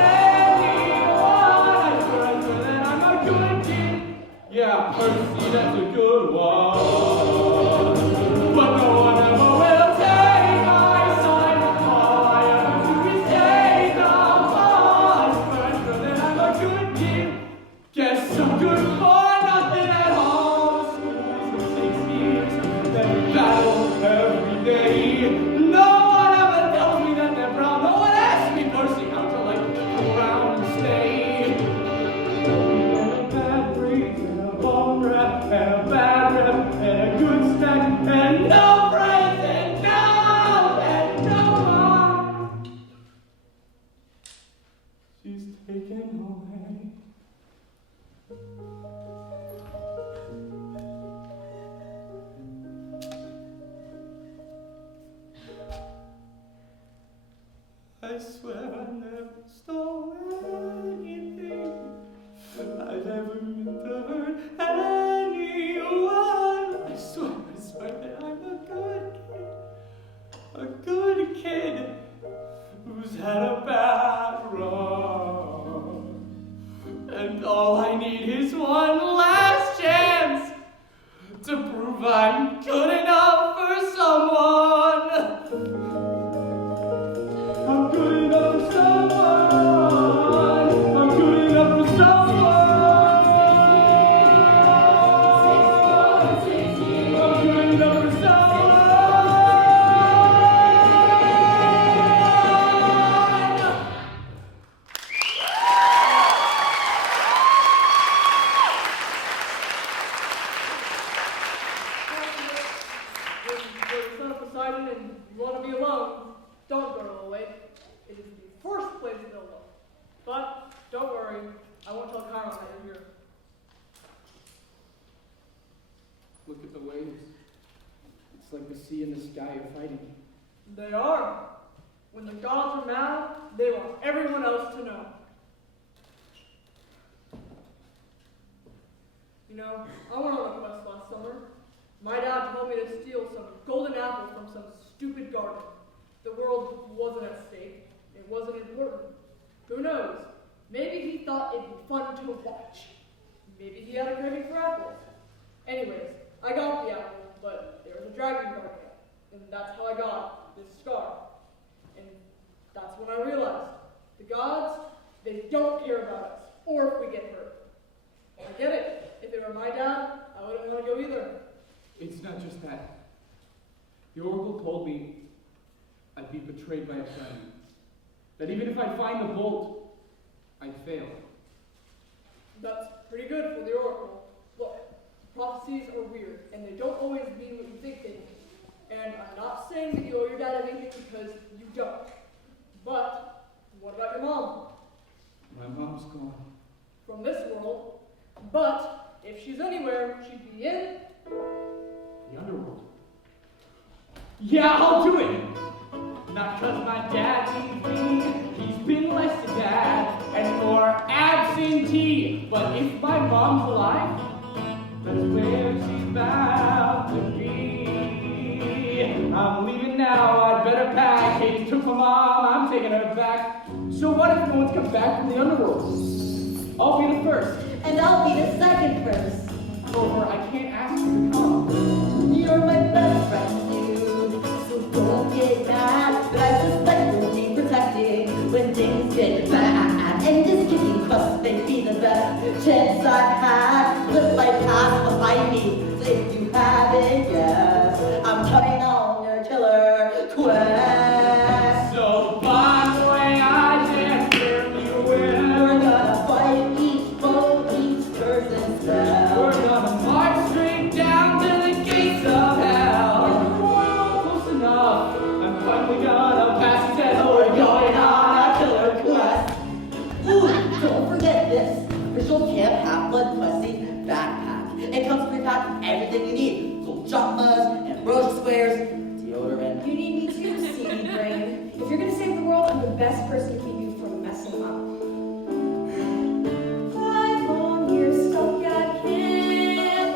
she's taken away. I swear I never stole anything. I never meant to hurt anyone. I swear that I'm a good kid who's had a bad run. And all I need is one last chance to prove I'm good enough for someone. I'm good enough for someone. I'm good enough for someone. I'm good enough for someone. You're the son of Poseidon and you want to be alone. Don't go to the lake. It is the first place they'll look. But don't worry, I won't tell Chiron that you're here. Look at the waves. It's like the sea and the sky are fighting. They are. When the gods are mad, they want everyone else to know. You know, I went on a quest last summer. My dad told me to steal some golden apple from some stupid garden. The world wasn't at stake. It wasn't important. Who knows? Maybe he thought it'd be fun to watch. Maybe he had a craving for apples. Anyways, I got the apple, but there was a dragon guarding it. And that's how I got this scar. And that's when I realized the gods, they don't care about us, or if we get hurt. I get it. If it were my dad, I wouldn't want to go either. It's not just that. The oracle told me I'd be betrayed by a friend. That even if I find the bolt, I'd fail. That's pretty good for the oracle. Look, prophecies are weird, and they don't always mean what you think they mean. And I'm not saying that you owe your dad anything because you don't. But what about your mom? My mom's gone. From this world. But if she's anywhere, she'd be in The underworld. Yeah, I'll do it! Not cause my dad needs me, he's been less a dad and more absentee. But if my mom's alive, that's where she's bound to be. I'm leaving now, I'd better pack. Katie took my mom, I'm taking her back. So what if no one's come back from the underworld? I'll be the first. And I'll be the second first. Over, I can't ask you to come. You're my best friend, dude. So don't get mad. But I suspect you'll need protecting when things get bad. And this kicking quest may be the best chance I've had. Flip my past behind me. So if you haven't yet, I'm coming on your killer quest. So by the way, I can't hear you well. We're gonna fight each foe, each curse and spell. We're gonna march straight down to the gates of hell. Close enough. I'm finally gonna pass the test. We're going on a killer quest. Ooh, don't forget this. Official Camp Half-Blood Questy backpack. It comes pre-packed with everything you need. Gold chakmas, ambrosia squares, deodorant. You need me too, seedy brain. If you're gonna save the world, I'm the best person to keep you from messing up. 5 long years stuck at camp,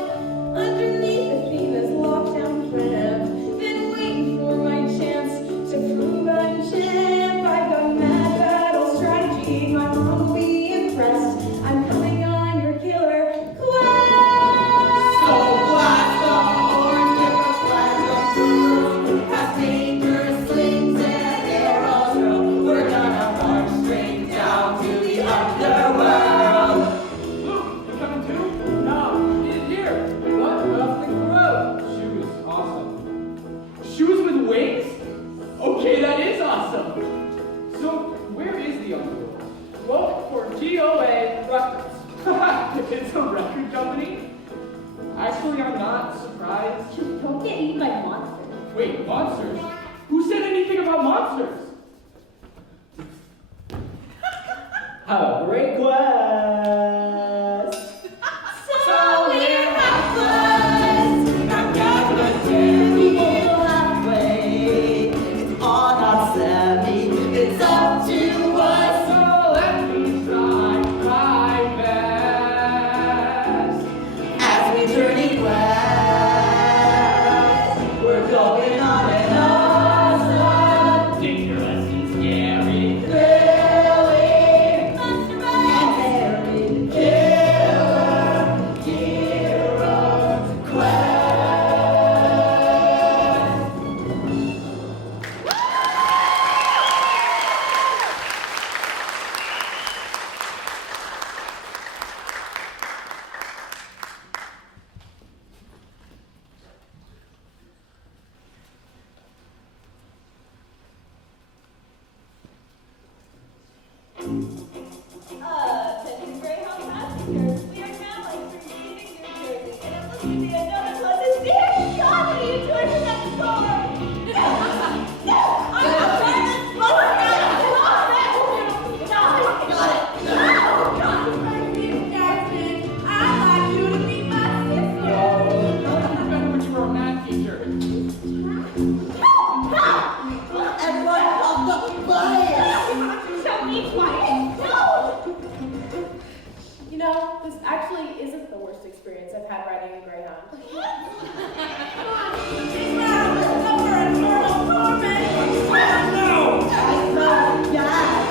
underneath Athena's lockdown clamp. Been waiting for my chance to prove I'm champ. I've got mad battle strategy, my mom will be impressed. I'm coming on your killer quest. So blast the horns, different flags of truth. Past dangerous slings and arrows through. We're gonna march straight down to the underworld. Luke, you coming too? no, he's here. What? Nothing for road. Shoes, awesome. Shoes with wings? Okay, that is awesome. So, where is the underworld? Vote for GOA Records. It's a record company? Actually, I'm not surprised. Just don't get eaten by monsters. Wait, monsters? Who said anything about monsters? Have a great quest. So we're helpless. Not gonna do halfway. It's on our semi. It's up to us. So let me try my best. As we journey west, we're going on an awesome, Dangerous and scary. thrilling, and very killer hero's quest. Attention Greyhound passengers, we are now entering New Jersey, and I'm listening to another pleasant stand comedy into our next door. No, I'm not trying to bust it out. Got it. Percy Jackson, I'd like you to be my sister. I don't remember when you were a math teacher. Everyone off the bus. Show me twice. No. You know, this actually isn't the worst experience I've had riding a Greyhound. She's not a summer eternal torment. No! I know, yes!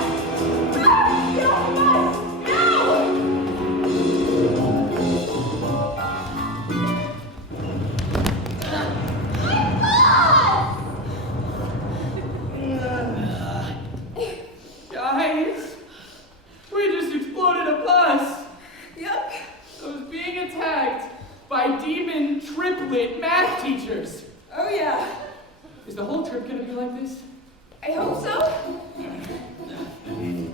You must know. Guys, we just exploded a bus. Yep. I was being attacked by demon triplet math teachers. Oh yeah. Is the whole trip gonna be like this? I hope so.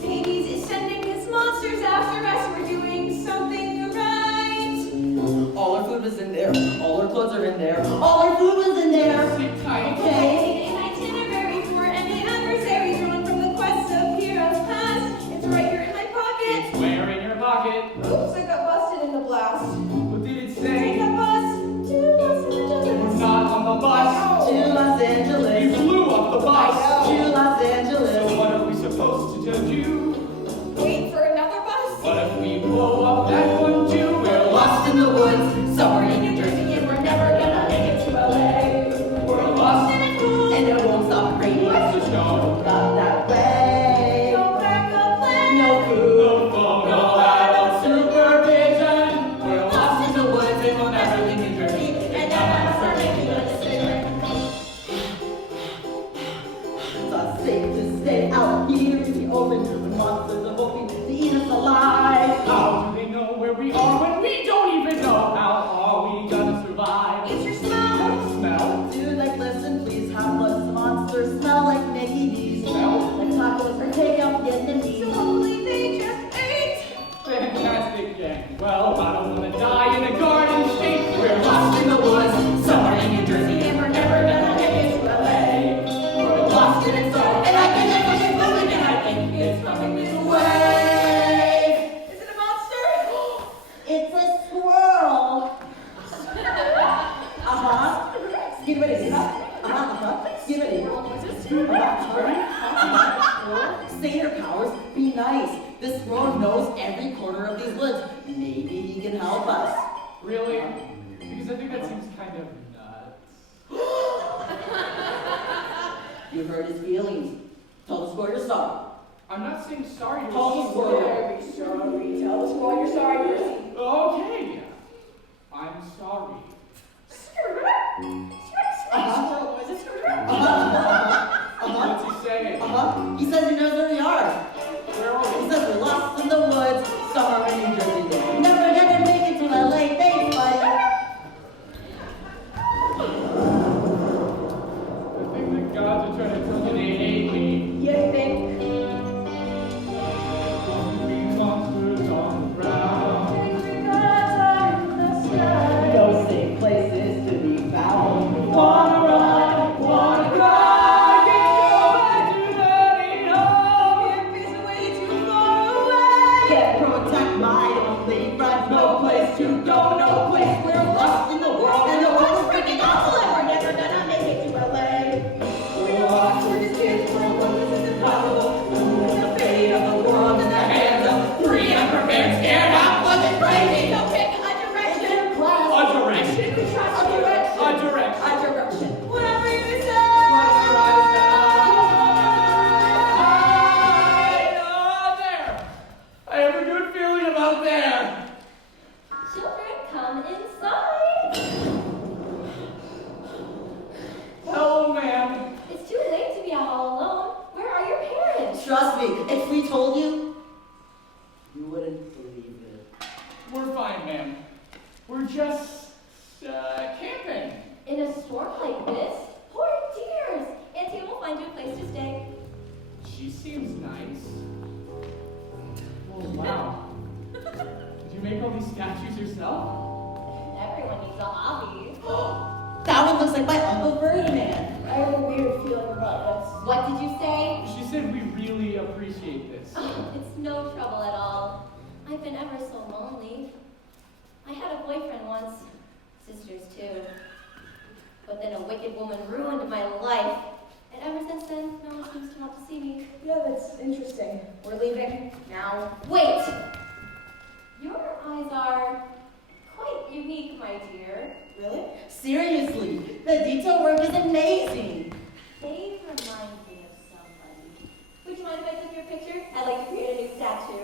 Hades is sending his monsters after us. We're doing something right. All our food was in there. All our clothes are in there. All our food was in there. Sit tight. Okay. An itinerary for any adversary drawn from the quest of heroes past. It's right here in my pocket. Where in your pocket? Oops, I got busted in the blast. What did it Take say? a bus to Los Angeles. Not on the bus. To Los You Angeles. flew off the bus. To Los So Angeles. what are we supposed to do? Wait for another bus. What if we blow up that one too? We're Lost in the woods. Somewhere in New Jersey. And we're never gonna make it to LA. We're lost. And it's cool. And it won't stop raining. Let's just go. Not that way. No backup plan. No food. No phone, no adult supervision. We're lost in the woods and we'll never leave New Jersey. And none of us are making a decision. It's not safe to stay out here in the open when monsters are hoping to eat us alive. How do they know where we are when we don't even know? How are we gonna survive? It's your smell. Smell? Dude, like, listen, please, how does monsters smell like Mickey D's? Smell? Like tacos or takeout So Vietnamese. hopefully they just ate. Fantastic gang. Well, I don't wanna die in a garden state. We're lost in the woods, somewhere in New Jersey, and we're never gonna make it to LA. We're lost in its own, and I can never get moving, and I think it's coming this way. Is it a monster? It's a squirrel. Uh-huh. Get ready. Get ready. Say your powers, be nice. This squirrel knows every corner of these woods. Maybe he can help us. Really? Because I think that seems kind of nuts. You hurt his feelings. Tell the squirrel you're sorry. I'm not saying sorry to Tell the a squirrel. Very sorry. Tell the squirrel you're sorry, Percy. Okay. I'm sorry. Squirrel noises. What's he saying? He says he knows where we are. Where are He we? says we're lost in the woods, somewhere in New Jersey. Never gonna make it to LA. Thanks, buddy. I think the gods are trying to tell me they hate me. You think? These monsters on the ground. No safe places to be found. Wanna run, wanna cry, can't go back to that protect my only friend. No place to go, no place. We're lost in the world, and the world's freaking awful, and we're never gonna make it to LA. We are lost with these kids, where one is impossible. With the fate of the world in the hands of three unprepared, scared, half-blooded, crazy. Don't pick a direction. A direction? We trust a direction. A direction. A direction. Whatever you say. There. I have a good feeling about there. Children, come inside. Hello, ma'am. It's too late to be out all alone. Where are your parents? Trust me, if we told you, you wouldn't believe it. We're fine, ma'am. We're just, camping. In a storm like this? Poor dears. Auntie will find you a place to stay. She seems nice. Oh, wow. Did you make all these statues yourself? Everyone needs a hobby. That one looks like my Uncle Ferdinand. I have a weird feeling about this. What did you say? She said we really appreciate this. It's no trouble at all. I've been ever so lonely. I had a boyfriend once. Sisters too. But then a wicked woman ruined my life. And ever since then, no one seems to want to see me. Yeah, that's interesting. We're leaving now. Wait! Your eyes are quite unique, my dear. Really? Seriously, the detail work is amazing. They remind me of somebody. Would you mind if I took your picture? I'd like to create a new statue.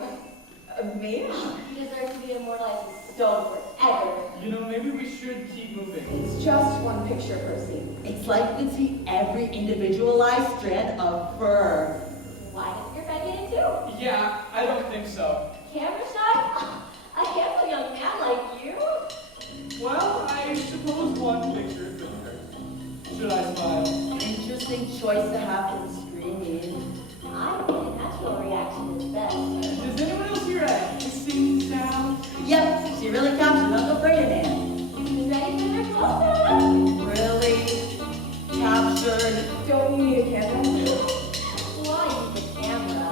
Of me? You deserve to be immortalized in stone forever. You know, maybe we should keep moving. It's just one picture, Percy. It's like you can see every individualized strand of fur. Why doesn't your friend get in too? Yeah, I don't think so. Camera shy? A handsome young man like you? Well, I suppose one picture is good hurt. Should I smile? Interesting choice to have him screaming. I think a natural reaction is best. Does anyone else hear a hissing sound? Yep, she really captured Uncle Ferdinand. You ready for your close-up? Really captured. Don't you need a camera? Why use the camera?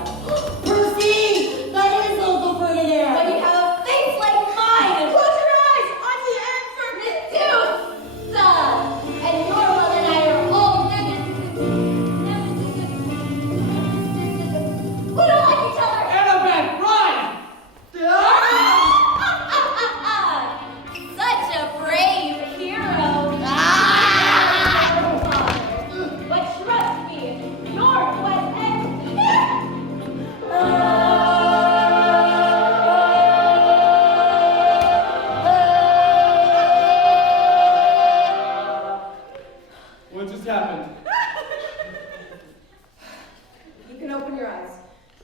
Percy! That is Uncle Ferdinand! When you have a face like mine! Close your eyes! Auntie Answer! Medusa! And your mother and I are all we don't like each other! Annabeth, run! Such a brave hero! But trust me, your quest ends here! What just happened? You can open your eyes,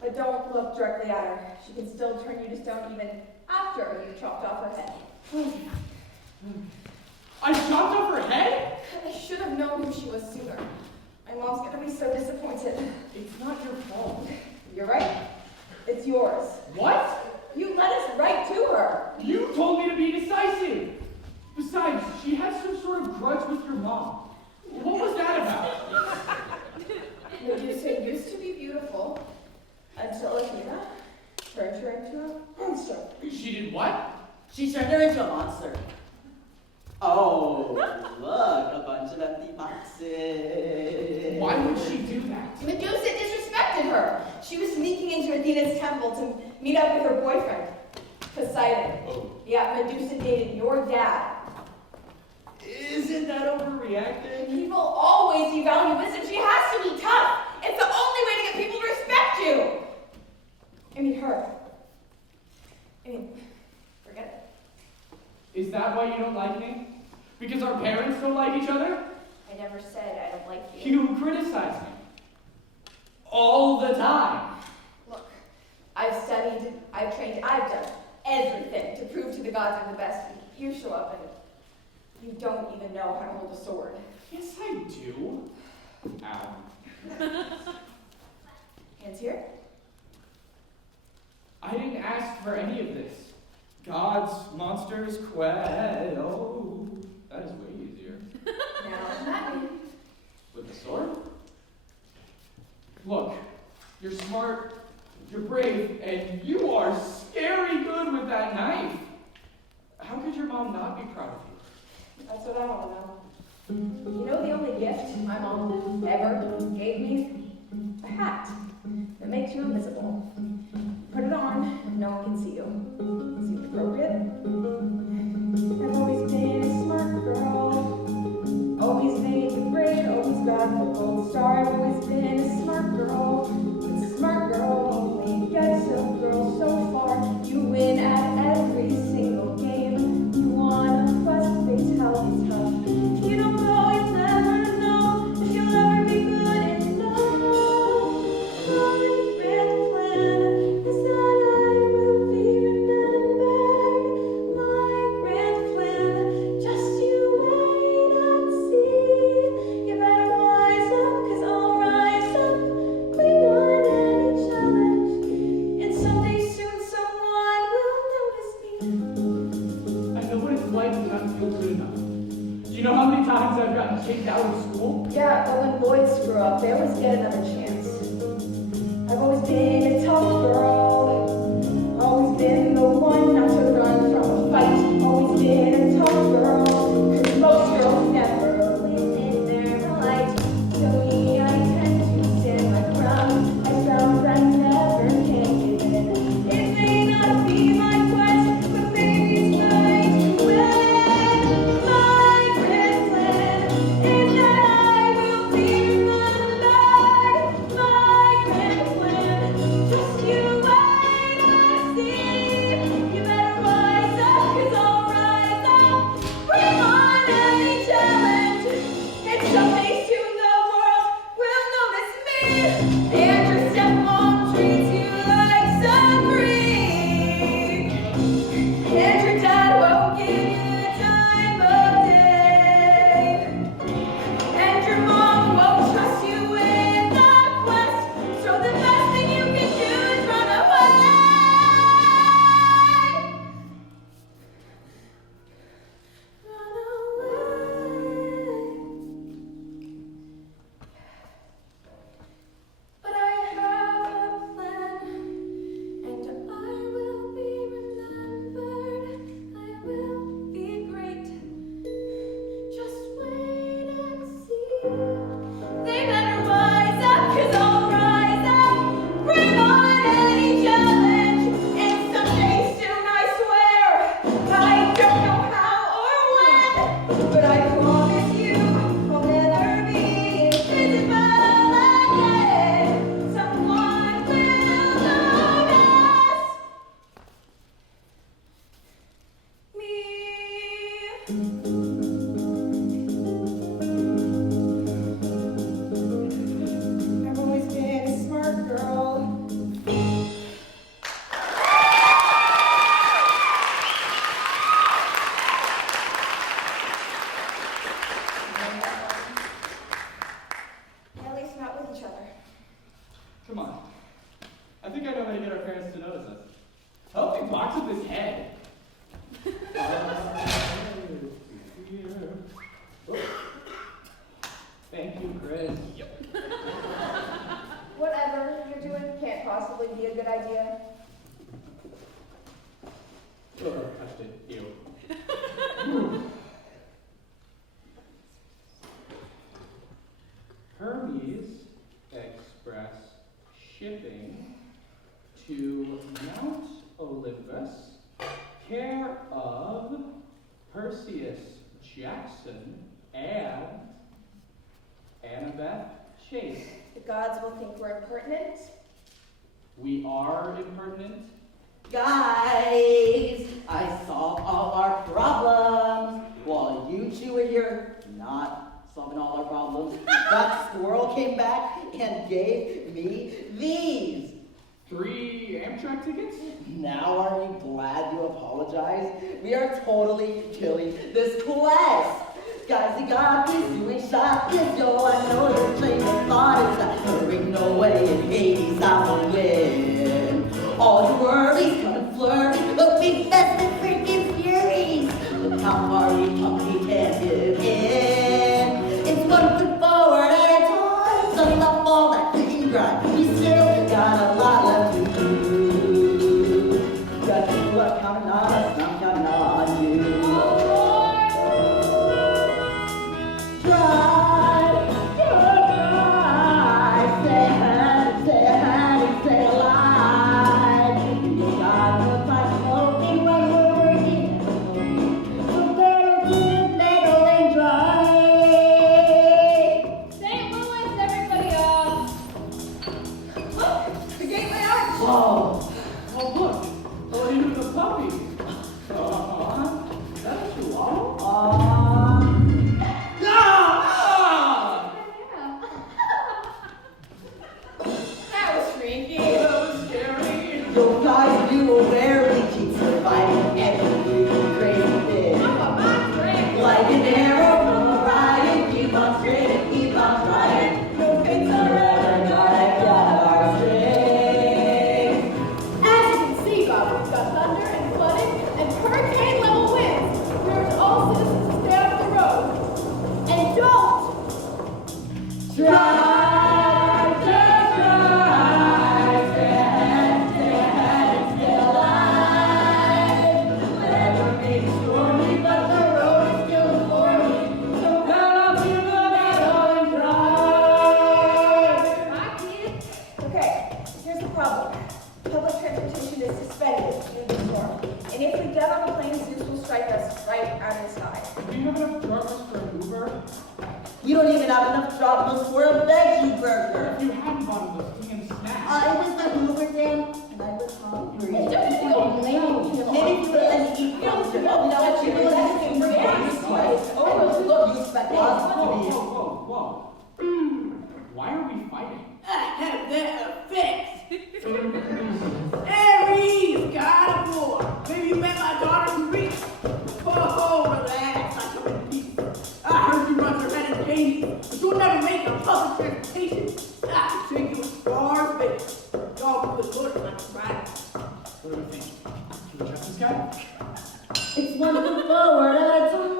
but don't look directly at her. She can still turn you to stone even after you've chopped off her head. I chopped off her head? I should have known who she was sooner. My mom's gonna be so disappointed. It's not your fault. You're right. It's yours. What? You led us right to her. You told me to be decisive. Besides, she has some sort of grudge with your mom. What was that about? Medusa used to be beautiful until Athena turned her into a monster. She did what? She turned her into a monster. Oh, look, a bunch of empty boxes. Why would she do that? Medusa disrespected her. She was sneaking into Athena's temple to meet up with her boyfriend, Poseidon. Oh. Yeah, Medusa dated your dad. Isn't that overreacting? People always devalue wisdom. She has to be tough. It's the only way to get people to respect you. I mean, her. Forget it. Is that why you don't like me? Because our parents don't like each other? I never said I don't like you. You criticize me. All the time. Look, I've studied, I've trained, I've done everything to prove to the gods I'm the best. You show up and you don't even know how to hold a sword. Yes, I do. Ow. Hands here? I didn't ask for any of this. Gods, monsters, quest. Oh, that is way easier. Now, that way. With the sword? Look, you're smart, you're brave, and you are scary all now. You know the only gift my mom ever gave me? A hat that makes you invisible. Put it on and no one can see you. Seems appropriate. I've always been a smart girl. Always made the grade, always got the gold star. I've always been a smart girl. But smart girl only gets a girl so far. You win at every single game. You want a quest face, hell is tough. If you don't go, you'll never know if you'll ever be good enough. My grand plan is that I will be remembered. My grand plan, just you wait and see. You better wise up, 'cause I'll rise up. Bring on any challenge, and someday soon someone will notice me. I know what it's like to not feel good enough. Do you know how many times I've gotten kicked out of school? Yeah, but when boys screw up, they always get another chance. I've always been a tough girl. Always been the one not to run from a fight. Always been a tough girl. 'Cause most girls never live in their light. To me, I tend to stand my ground. I found I never can give in. It may not be my quest, but maybe it's right to win. My grand plan is that I will be remembered. My grand plan, just you wait and see. You better rise up, 'cause I'll rise up. Bring on any challenge, and someday soon the world will notice me. And your stepmom treats you like some freak, and your dad won't give you the time of day, and your mom won't trust you with the quest. So the best thing you can do is run away. Run away. But I have a plan, and I will be remembered. I will be great. Just wait and see. They better rise up, 'cause I'll rise up. Bring on any challenge, and someday soon, I swear. I don't know how or when, but I promise you I'll never be invisible again. Someone will notice me. I've always been a smart girl. At least not with each other. Come on. I think I know how to get our parents to notice us. Help me box up his head. Thank you, Chris. Whatever you're doing can't possibly be a good idea. Whoever touched it, you. Hermes Express shipping to Mount Olympus, care of Percy Jackson and Annabeth Chase. The gods will think we're impertinent. We are impertinent. Guys, I solved all our problems while you two were here not solving all our problems. That squirrel came back and gave me these. 3 Amtrak tickets? Now are you glad you apologized? We are totally killing this quest. Guys, you got this, you ain't shot this, yo. I know your train of thought is that there ain't no way in Hades I will win. All your worries come and flurry, but we best in freaking furies. Look how far you come, we can't give in. It's one foot forward at a time, so stop all that freaking grind. We still got a lot left to do. Got people are counting on us, I'm counting on you. puppies. That's too long. That was freaky. That was scary. So guys, we will rarely keep surviving every crazy thing. I'm a man friend. Like an arrow from a riot, keep on straight and keep on trying. No fates are ever gonna cut our strings. As you can see, Bob, we've got thunder and flooding and hurricane-level winds. We urge all citizens to stay off the road. And don't Try. Okay, here's the problem. Public transportation is suspended due to the storm. And if we get on the plane, Zeus will strike us right out of the sky. Do we have enough drummers for an Uber? You don't even have enough droplets for a veggie burger. If you hadn't bought those damn snacks. I was the Hoover Dam, and I was hungry. Don't be the old lady. Maybe you would let me eat closer. Oh, no, what you really can bring it. Oh, look, you expect us to be. Whoa. Why are we fighting? I have that effect. Aries, God of war. Maybe you met my daughter Clarisse. Oh, relax. I come in peace. I heard you run your head in Hades, but you'll never make it on public transportation. I can take you as far as Vegas. Y'all put the bullets like a ride. What do we think? Can we trust this guy? It's one step forward at a time.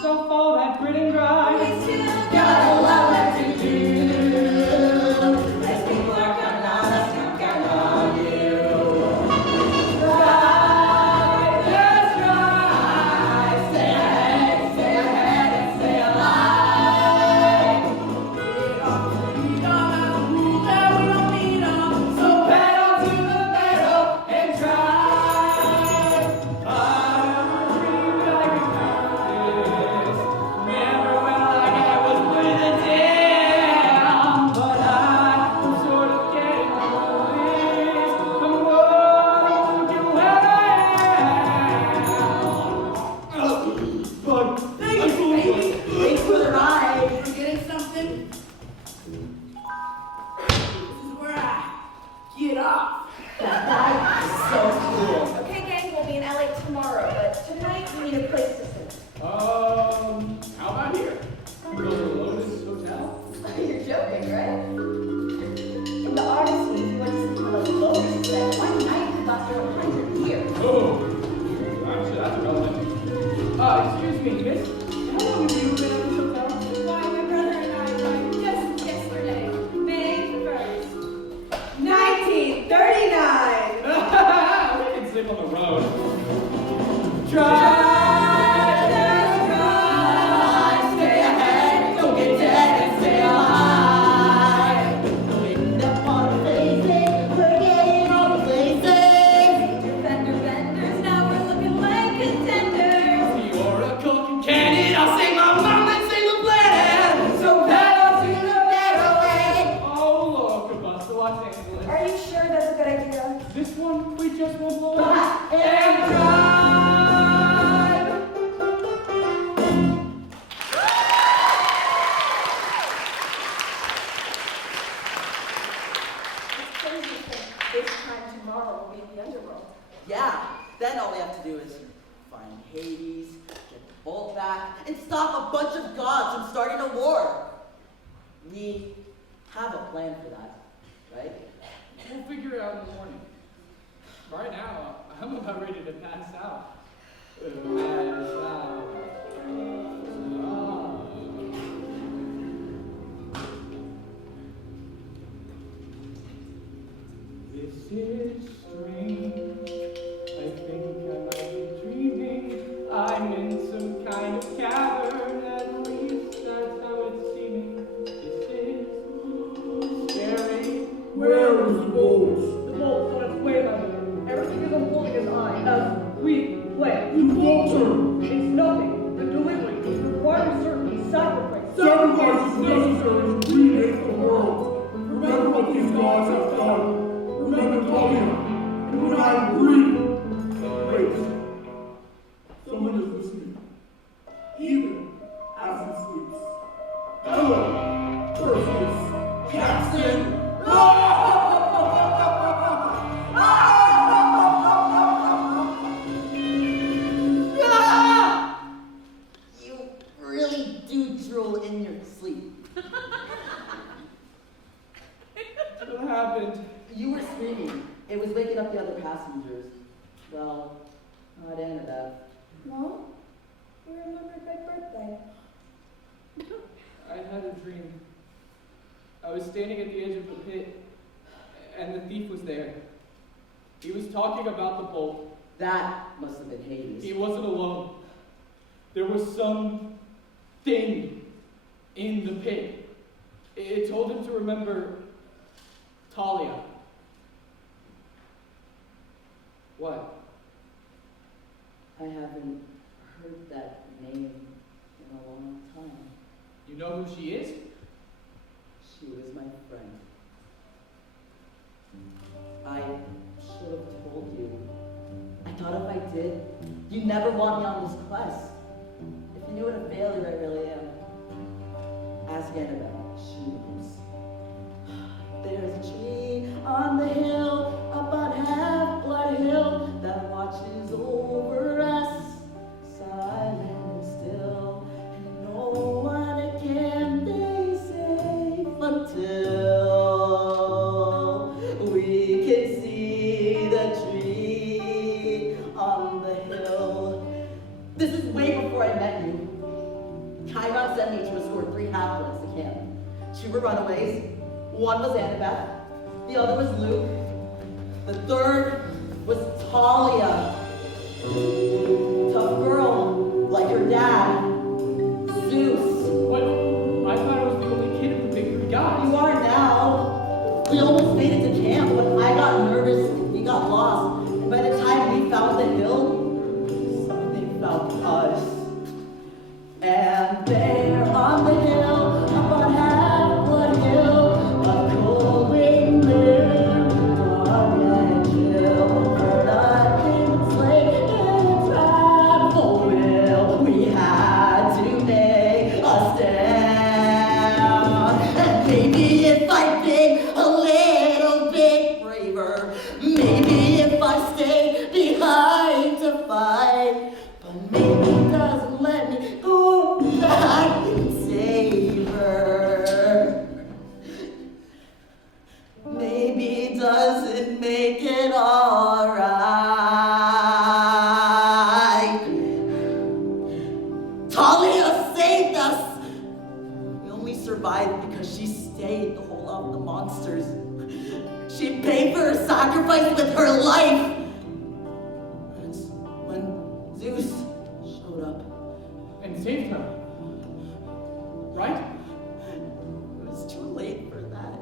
Stuff all that grit and grind. We still got a lot left to do. As people are counting on us, I'm counting on you. Ride, just ride. Stay ahead, and stay alive. Get off the beat on the rules that we don't need 'em. So pedal to the metal and drive. I dream like a this. Never felt like I was with a down, but I'm sort of getting over this. I'm walking where I am. But Thanks, baby. Thanks for the ride. Forgetting something? This is where I get off. That guy is so cool. Okay, gang, we'll be in LA tomorrow, but tonight we need a place to sit. how about here? You go to the Lotus Hotel? You're joking, right? In the artist suite, we went to see the Lotus set. One night we got there 100 years. Oh, I'm sure that's relevant. Excuse me, miss. How long have you been at this hotel? Why, my brother and I arrived just yesterday, May 1st, 1939. We can sleep on the road. Drive, just drive. Stay ahead, don't get dead and stay alive. Wind up on the faces, forgetting all the places. Fender benders, now we're looking like contenders. The oracle can it. I'll sing my mom and sing the planet. So pedal to the metal and oh look, a bus to Los Angeles. Are you sure that's a good idea? This one we just won't blow up and drive. It's crazy to think this time tomorrow we'll be in the underworld. Yeah, then all we have to do is find Hades, get the bolt back, and stop a bunch of gods from starting a war. We have a plan for that, right? We'll figure it out in the morning. Right now, I'm about ready to pass out. This is strange. I think I might be dreaming. I'm in some kind of cavern, at least that's how it's seeming. This is scary. Where is the bolt? The bolt's on its way, my lord. Everything is unfolding as we planned. You falter! It's nothing. The delivery requires certain sacrifice. Sacrifice is necessary to remake the world. Remember what these gods have done. Remember Poseidon. standing at the edge of the pit, and the thief was there. He was talking about the bolt. That must have been Hades. He wasn't alone. There was some thing in the pit. It told him to remember Talia. What? I haven't heard that name in a long time. You know who she is? She was my friend. I should have told you. I thought if I did, you'd never want me on this quest. If you knew what a failure I really am. Ask Annabeth. She knows. There's a tree on the hill, up on Half-Blood Hill, that watches over us, silent and still, and no one can they safe until we can see the tree on the hill. This is way before I met you. Chiron sent me to restore 3 half-bloods to camp. 2 were runaways. 1 was Annabeth, the other was Luke, the 3rd was Talia. Tough girl, like her dad, Zeus. What? I thought I was the only kid of the big 3 guys. You are now. We almost made it to camp, but I got nervous and we got lost. And by the time we found the hill, something found us. And there on the hill, up on Half-Blood Hill, a cold wind there, dark and chill, for nothing slay in a trap will. We had to make a stand. And maybe if I'd been a little bit braver, maybe if I stayed behind to fight, but maybe it doesn't let me go back and save her. Maybe it doesn't make it alright. Talia saved us. We only survived because she stayed to hold off the monsters. She paid for her sacrifice with her life. And when Zeus showed up, And saved her. Right? it was too late for that.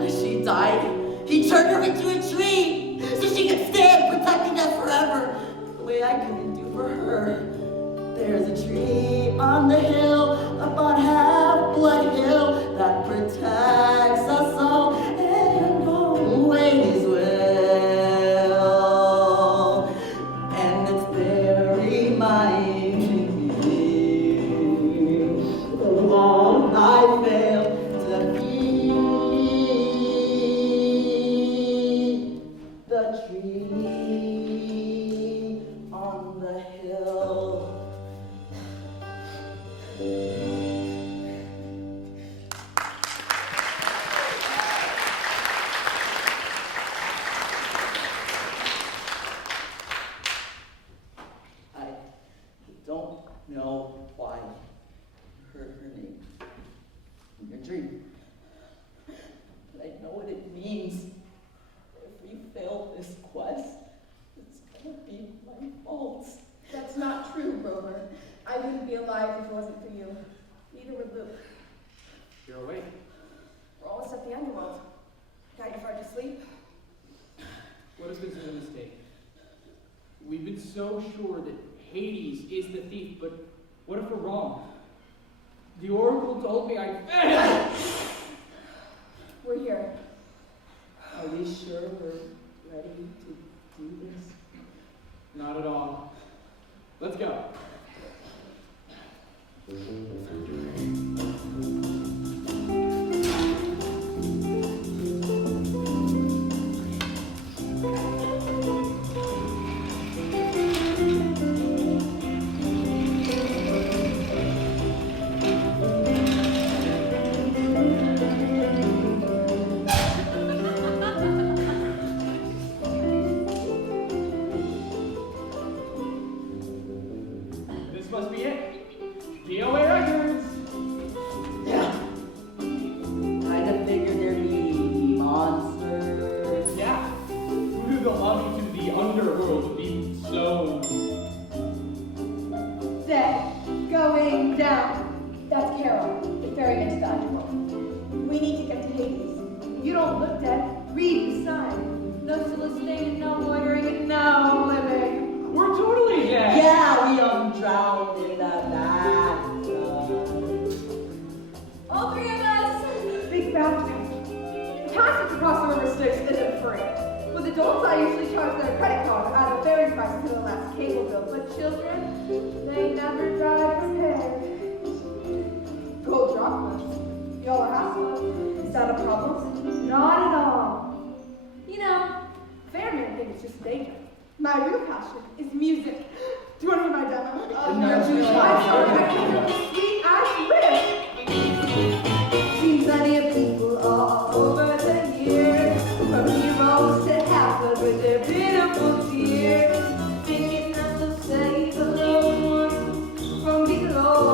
As she died, he turned her into a tree so she could stand protecting us forever, the way I couldn't do for her. There's a tree on the hill, up on Half-Blood Hill, that protects us all and always will. And it's there reminding me of all I failed to be. The tree on the hill. I don't know why you heard her name in your dream, but I know what it means. If we fail this quest, it's gonna be my fault. That's not true, Grover. I wouldn't be alive if it wasn't for you. Neither would Luke. You're awake. We're almost at the underworld. Got you far to sleep? What has been such a mistake? We've been so sure that Hades is the thief, but what if we're wrong? The Oracle told me I... We're here. Are we sure we're ready to do this? Not at all. Let's go. This must be it. DOA records. Yeah. belonging to the underworld be so... Dead. Going down. That's Charon, the ferry into the underworld. We need to get to Hades. You don't look dead. Read the sign. No soliciting, no loitering, and no living. We're totally dead. Yeah, we drowned in the bathtub. All three of us. Big bathtub. The passage across the river Styx isn't free. With adults, I usually charge their credit card to add the ferry price to the last cable bill. But children, they never drive prepared. Gold droplets. Y'all are housewives. Is that a problem? Not at all. You know, Fairman thinks it's just danger. My real passion is music. Do you want to hear my demo? Sweet as riff. Seen plenty of people all over the years, from heroes to helpers with their beautiful tears, thinking that they'll save the loved ones from below.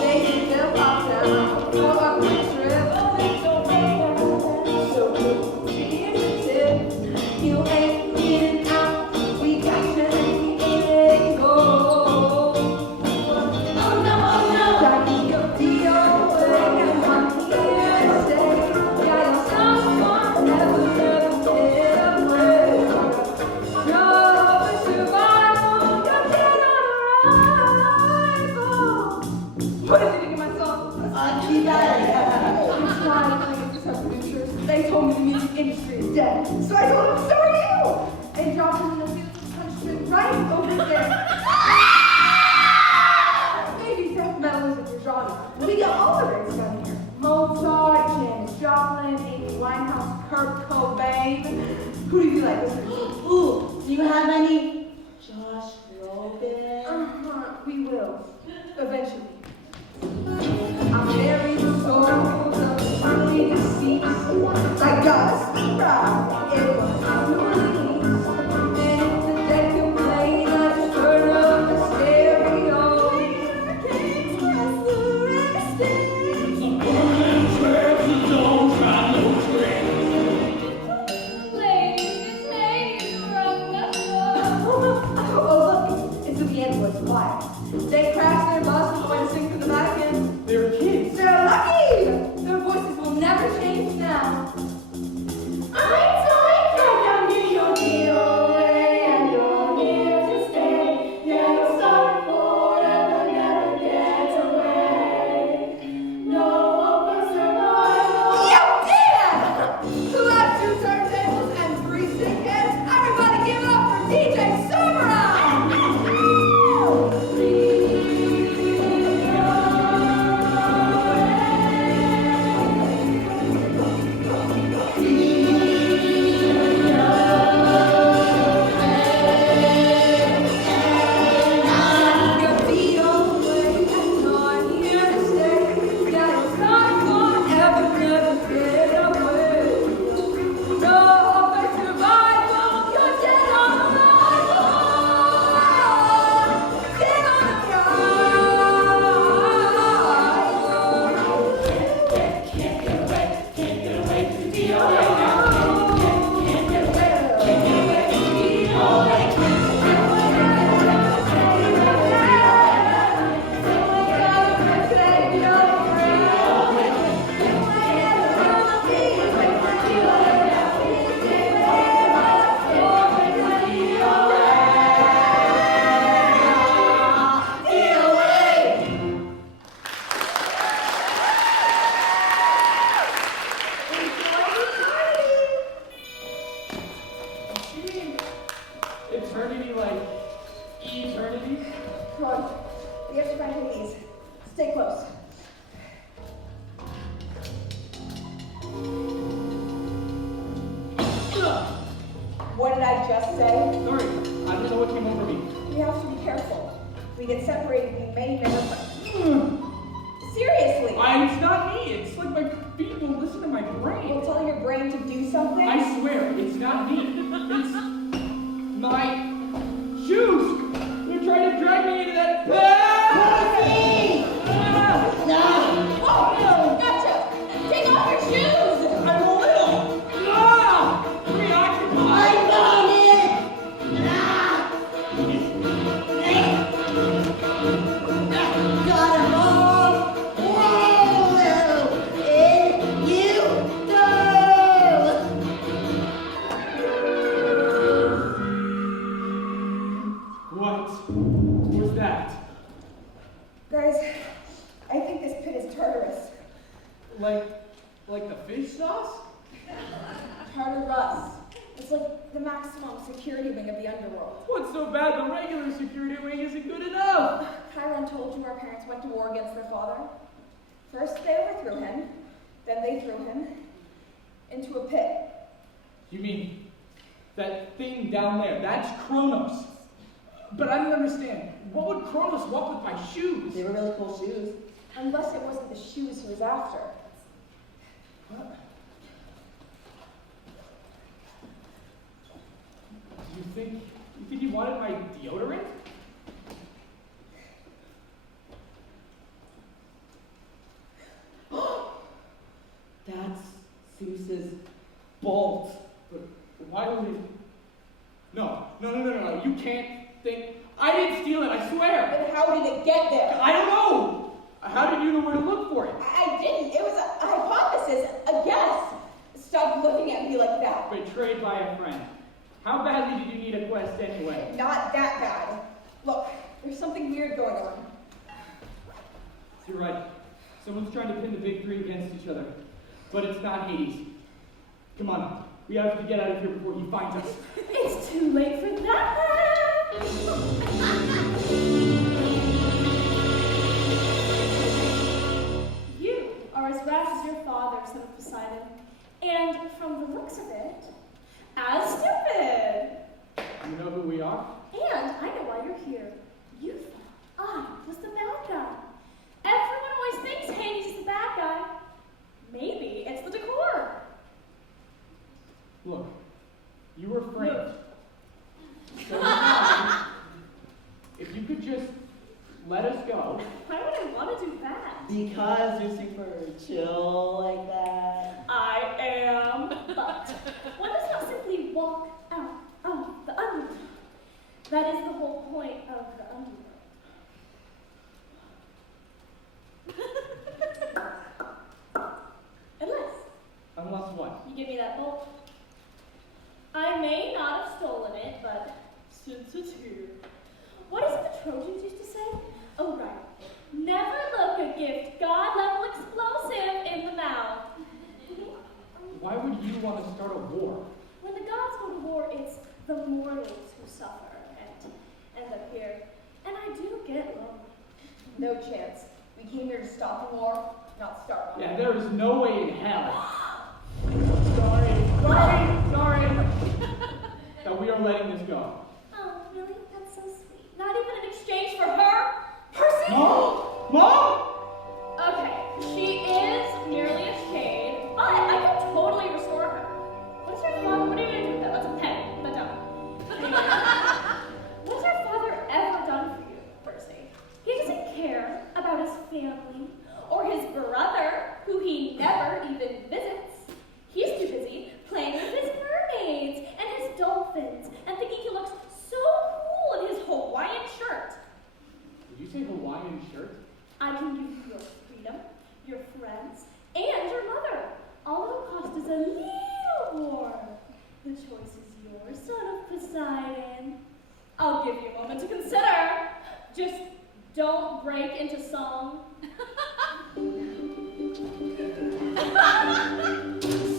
They think they'll pop down for a quick trip. So here's the tip: you ain't getting out. We got you and we ain't go. Oh no, Jackie, you'll be away and I'm here to stay. Yeah, you're someone never get away. No survival, you're dead on arrival. What did you think of my song? Keep at it. I'm trying to think of just how producers. They told me the music industry is dead. So I told them, so are you! And dropped them in the musical punishment right over there. Maybe death metal isn't your genre. We got all the greats down here. Mozart, Janis Joplin, Amy Winehouse, Kurt Cobain. Who do you like listening to? Ooh, do you have any Josh Groban? We will. Eventually. I'm very sold of funny deceits. I gotta speak right. It was New Orleans. And if the dead can play, I just turn up the stereo. The kings was arrested. Some burning traps that don't try no tricks. ladies, ladies, from the floor. Oh, look. It's the Envoys choir. They crash their buses when they sing for the Vatican. They're kids. They're lucky! Their voices will never change now. I'm so excited to your deal, and you're here to stay. Yeah, you're so forever, never get away. No hope of survival. You did it! Who has 2 turntables and 3 stick heads? Everybody give it up for DJ Samurai! Eternity, like eternity? Come on. We have to find Hades. Stay close. What did I just say? Sorry, I don't know what came over me. We have to be careful. We get separated, we may never find. Seriously. It's not me. It's like my feet won't listen to my brain. We'll tell your brain to do something? I swear, it's not me. It's my shoes. They're trying to drag me into that Percy! Ah! No! Oh, no, gotcha! Take off your shoes! I'm a little maximum security wing of the underworld. What's so bad? The regular security wing isn't good enough. Chiron told you our parents went to war against their father. First they overthrew him, then they threw him into a pit. You mean that thing down there? That's Kronos. But I don't understand. What would Kronos want with my shoes? They were really cool shoes. Unless it wasn't the shoes he was after. What? You think he wanted my deodorant? That's Zeus's bolt. But why would he? No. You can't think. I didn't steal it, I swear. But how did it get there? I don't know. How did you know where to look for it? I didn't. It was a hypothesis, a guess. Stop looking at me like that. Betrayed by a friend. How badly did you need a quest anyway? Not that bad. Look, there's something weird going on. You're right. Someone's trying to pin the big three against each other. But it's not Hades. Come on. We have to get out of here before he finds us. It's too late for that. You are as rash as your father, son of Poseidon, and from the looks of it, as stupid. You know who we are? And I know why you're here. You thought I was the bad guy. Everyone always thinks Hades is the bad guy. Maybe it's the decor. Look, you were framed. So if you could just let us go. Why would I want to do that? Because you're super chill like that. I am, but one does not simply walk out of the underworld. That is the whole point of the underworld. Unless what? You give me that bolt. I may not have stolen it, but since it's here. What is it the Trojans used to say? Oh, right. Never look a gift God-level explosive in the mouth. Why would you want to start a war? When the gods go to war, it's the mortals who suffer and end up here. And I do get lonely. No chance. We came here to stop a war, not start one. Yeah, there is no way in hell. Sorry. That we are letting this go. Oh, really? That's so sweet. Not even in exchange for her? Percy? Mom? Okay, she is merely a shade, but I can totally restore her. What are you going to do with that? That's a penny, but don't. What's your father ever done for you, Percy? He doesn't care about his family or his brother, who he never even visits. He's too busy playing with his mermaids and his dolphins and thinking he looks so cool in his Hawaiian shirt. Did you say Hawaiian shirt? I can give you your freedom, your friends, and your mother. All it'll cost is a little war. The choice is yours, son of Poseidon. I'll give you a moment to consider. Just don't break into song.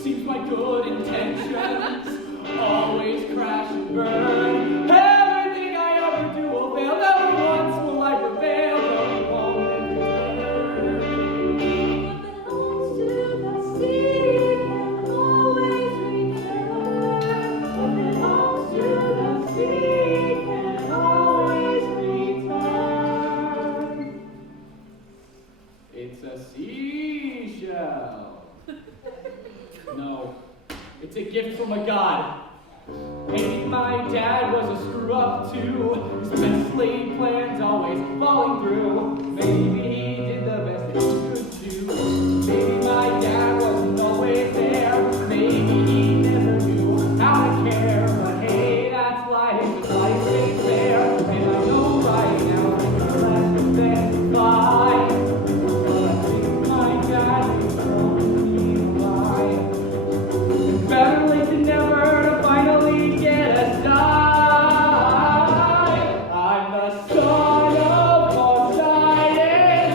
Seems my good intentions always crash and burn. Everything I ever do will fail. Never once will I prevail. But won't return. What belongs to the sea can always return. What belongs to the sea can always return. It's a seashell. No, it's a gift from a god. Maybe my dad was a screw up too. His best laid plans always falling through. Maybe he did the best that he could do. Maybe my dad wasn't always there. Maybe he never knew how to care. But hey, that's life. This life ain't fair. And I know right now I'm the last best goodbye. But I think my dad was telling me a lie. Better late than never to finally get us die. I'm the son of Poseidon.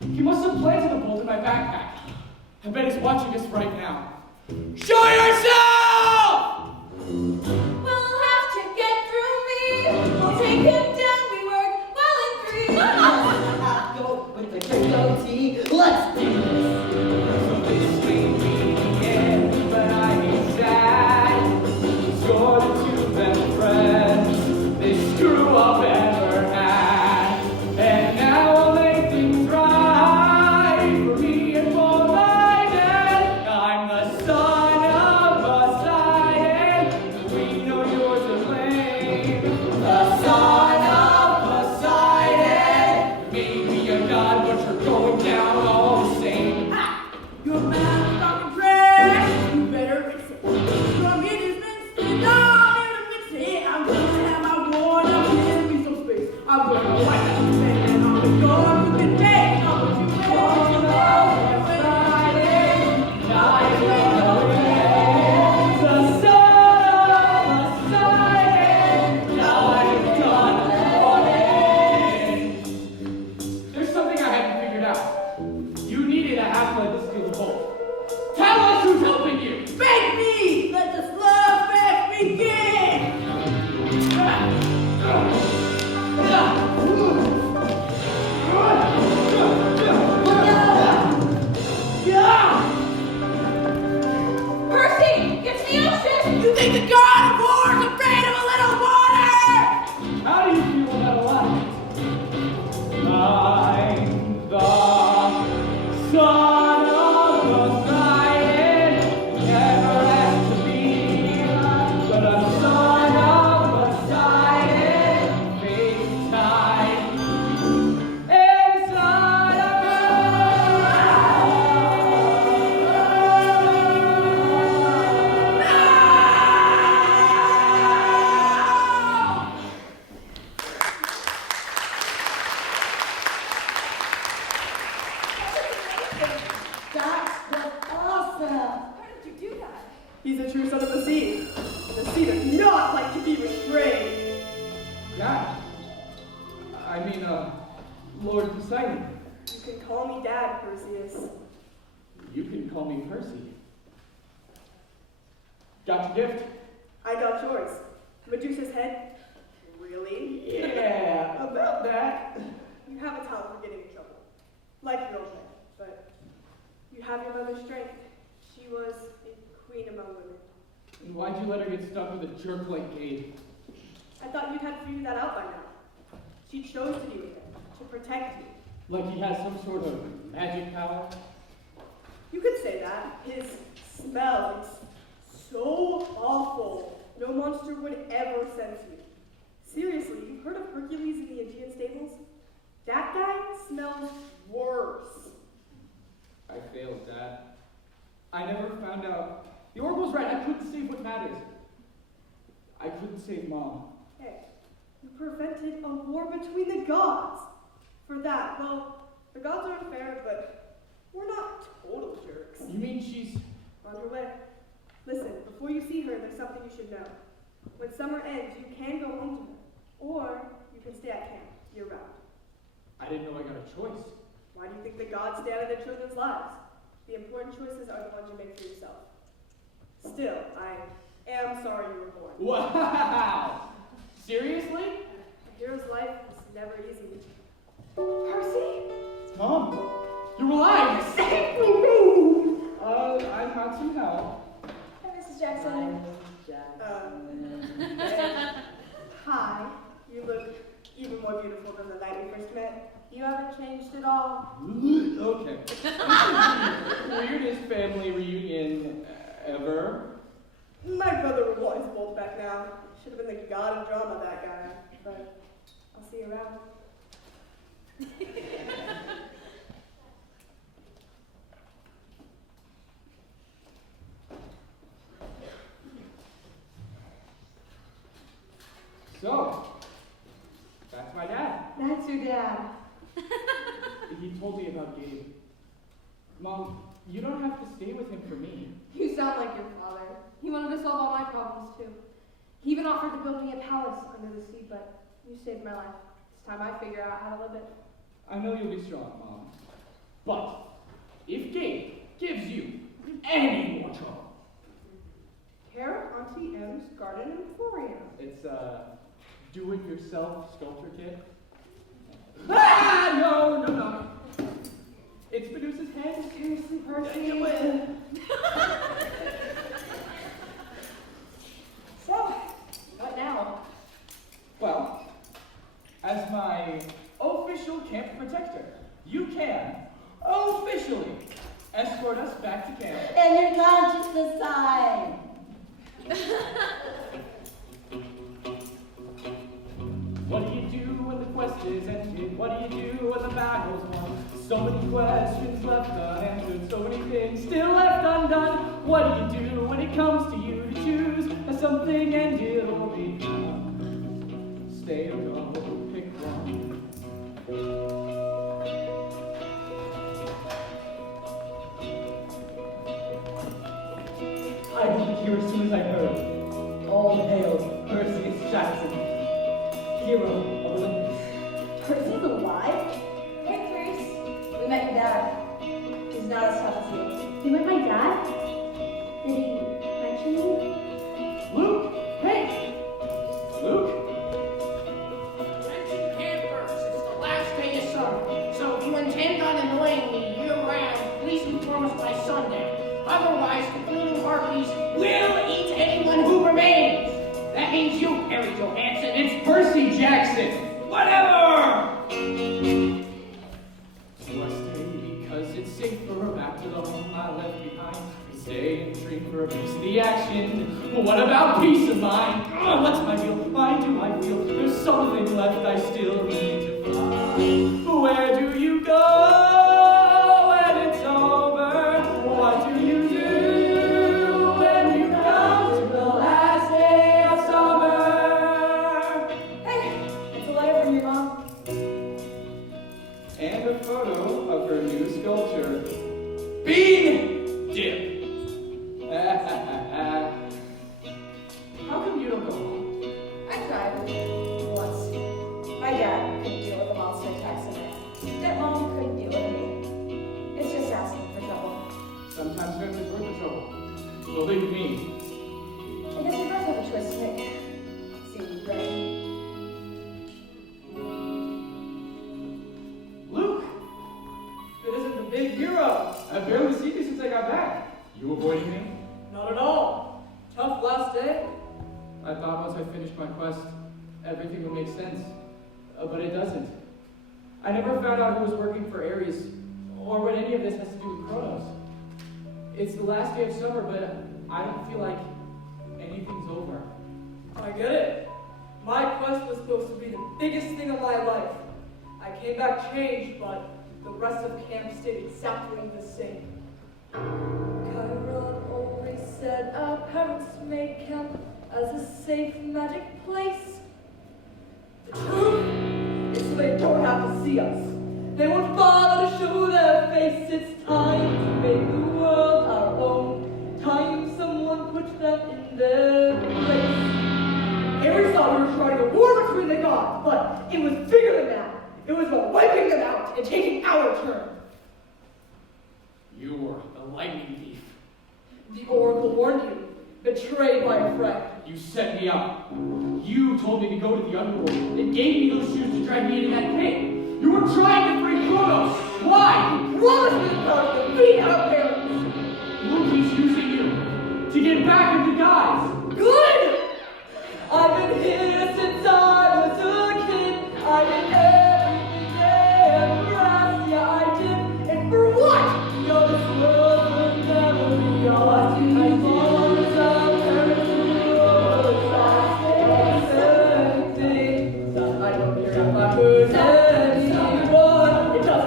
He must have planted the bolt in my backpack. I bet he's watching us right now. Show yourself! We'll have to get through me. We'll take him down. We work well in three. Go with the goatee. Let's do this. So this may be the end, but I ain't sad. You're the two best friends this screw up ever had. And now I'll make things right for me and for my dad. I'm the son of Poseidon. We know you're to blame. The son of Poseidon. Maybe you're God, but you're going down all the same. Your man's talking trash. You better fix it. Your meat has been split on in the fix it. I'm gonna have my war. I'm gonna be some space. I'm gonna wipe out the man. I'm gonna go and look at day. I'm gonna do it all. There's something I haven't figured out. You needed a half-blood to steal the bolt. Tell us who's helping you! Beg me! Let the slug fest begin! Percy, it's the ocean. You think the god of war is afraid of a little water? How do you feel about a lot? I'm the son of Poseidon. Never asked to be, but I'm son of Poseidon. Face time. Inside That was awesome. How did you do that? He's a true son of the sea. And the sea does not like to be restrained. Dad. I mean, Lord Poseidon. You can call me Dad, Perseus. You can call me Percy. Got your gift? I got yours. Medusa's head. Really? Yeah, about that. You have a talent for getting in trouble. Like your old man. But you have your mother's strength. She was a queen among women. And why'd you let her get stuck with a jerk like Gabe? I thought you'd have figured that out by now. She chose to be with him, to protect you. Like he has some sort of magic power? You could say that. His smell is so awful. No monster would ever sense you. Seriously, you've heard of Hercules in the Aegean stables? That guy smells worse. I failed, Dad. I never found out. The Oracle's right, I couldn't save what matters. I couldn't save Mom. Hey, you prevented a war between the gods. For that, well, the gods are unfair, but we're not total jerks. You mean she's... On your way. Listen, before you see her, there's something you should know. When summer ends, you can go home to her. Or you can stay at camp year-round. I didn't know I got a choice. Why do you think the gods stay out of their children's lives? The important choices are the ones you make for yourself. Still, I am sorry you were born. Wow! Seriously? A hero's life is never easy. Percy? Mom, you're alive! Safely me! I got some help. Hi, Mrs. Jackson. Hi. You look even more beautiful than the night we first met. You haven't changed at all. Okay. Weirdest family reunion ever. My brother would want his bolt back now. Should have been the god of drama, that guy. But I'll see you around. So, that's my dad. That's your dad. He told me about Gabe. Mom, you don't have to stay with him for me. You sound like your father. He wanted to solve all my problems too. He even offered to build me a palace under the sea, but you saved my life. It's time I figure out how to live it. I know you'll be strong, Mom. But if Gabe gives you any more trouble, Hair, Auntie M's Garden Emporium. it's a do-it-yourself sculpture kit. Ah, no. It's Medusa's head. Seriously, Percy. So, what now? Well, as my official camp protector, you can officially escort us back to camp. And your consciousness time. What do you do when the quest is ended? What do you do when the battle's won? So many questions left unanswered, so many things still left undone. What do you do when it comes to you to choose something ended or begun? Stay or go, pick one. I was here as soon as I heard. All hail Percy Jackson, hero of Olympus. Percy's alive? Hey, Clarisse. We met your dad. He's not as tough as you. You met my dad? Did he mention me? Luke! Hey! Luke? Mention camp first. It's the last day of summer. So if you intend on annoying me year-round, please inform us by sundown. Otherwise, the bleeding harpies will eat anyone who remains. That means you, Harry Johansson. It's Percy Jackson! Whatever! So I stay because it's safer back to the home I left behind. We stay and dream for a piece of the action. But what about peace of mind? What's my deal? Why do I feel there's something left I still need to find? Where do you go when it's over? What do you do when you come to the last day of summer? Hey, it's a letter from your mom. And a photo of her new sculpture. Bean Dip! How come you don't go home? I tried once. My dad couldn't deal with the monster attacks in there. That mom couldn't deal with me. It's just asking for trouble. Sometimes family's worth the trouble. Believe me. I guess we both have a choice to make. Seems right. Luke! It isn't the big hero. I've barely seen you since I got back. You avoiding me? Not at all. Tough last day. I thought once I finished my quest, everything would make sense. But it doesn't. I never found out who was working for Ares, or what any of this has to do with Kronos. It's the last day of summer, but I don't feel like anything's over. I get it. My quest was supposed to be the biggest thing of my life. I came back changed, but the rest of camp stayed exactly the same. Chiron always said our parents made camp as a safe magic place. The truth is they don't have to see us. They won't bother to show their face. It's time to make the world our own. Time someone put them in their place. Ares thought we were starting a war between the gods, but it was bigger than that. It was about wiping them out and taking our turn. You were the lightning thief. The Oracle warned you, betrayed by a friend. You set me up. You told me to go to the underworld and gave me those shoes to drag me into that pit. You were trying to free Kronos. Why? You promised me the power to defeat our parents. Loki's using you to get back at the guys. Good! I've been here since I was a kid. I did everything they ever asked. Yeah, I did. And for what? Yo, this world will never be ours. I did as our parents were. I said anything that I don't care if I hurt anyone. It doesn't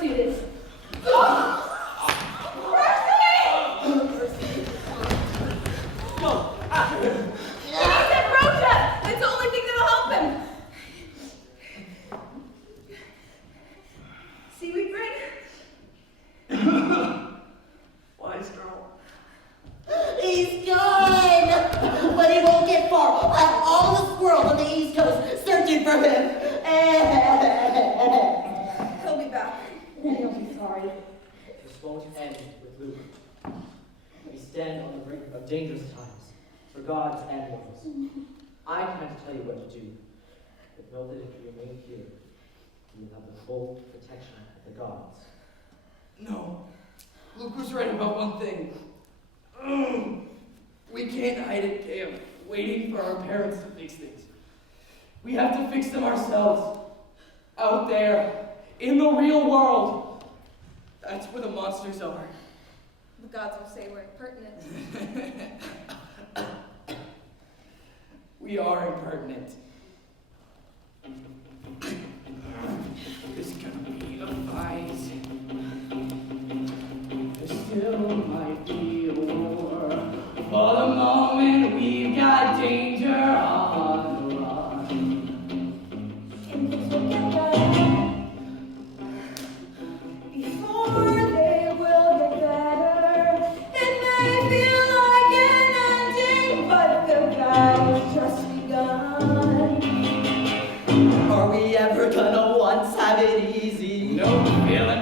Percy it is. Go. He's ambrosia! It's the only thing that'll help him. Seaweed bread? Wise girl. He's gone! But he won't get far. I'll have all the squirrels on the East Coast searching for him. He'll be back. And he'll be sorry. This won't end with Luke. We stand on the brink of dangerous times for gods and mortals. I can't tell you what to do, but know that if you remain here, you will have the full protection of the gods. No. Luke was right about one thing. We can't hide at camp, waiting for our parents to fix things. We have to fix them ourselves. Out there, in the real world. That's where the monsters are. The gods will say we're impertinent. We are impertinent. It's gonna be a fight. There still might be a war. For the moment, we've got danger on the run. And things will get better. Before they will get better. It may feel like an ending, but the battle's just begun. Are we ever gonna once have it easy? No feeling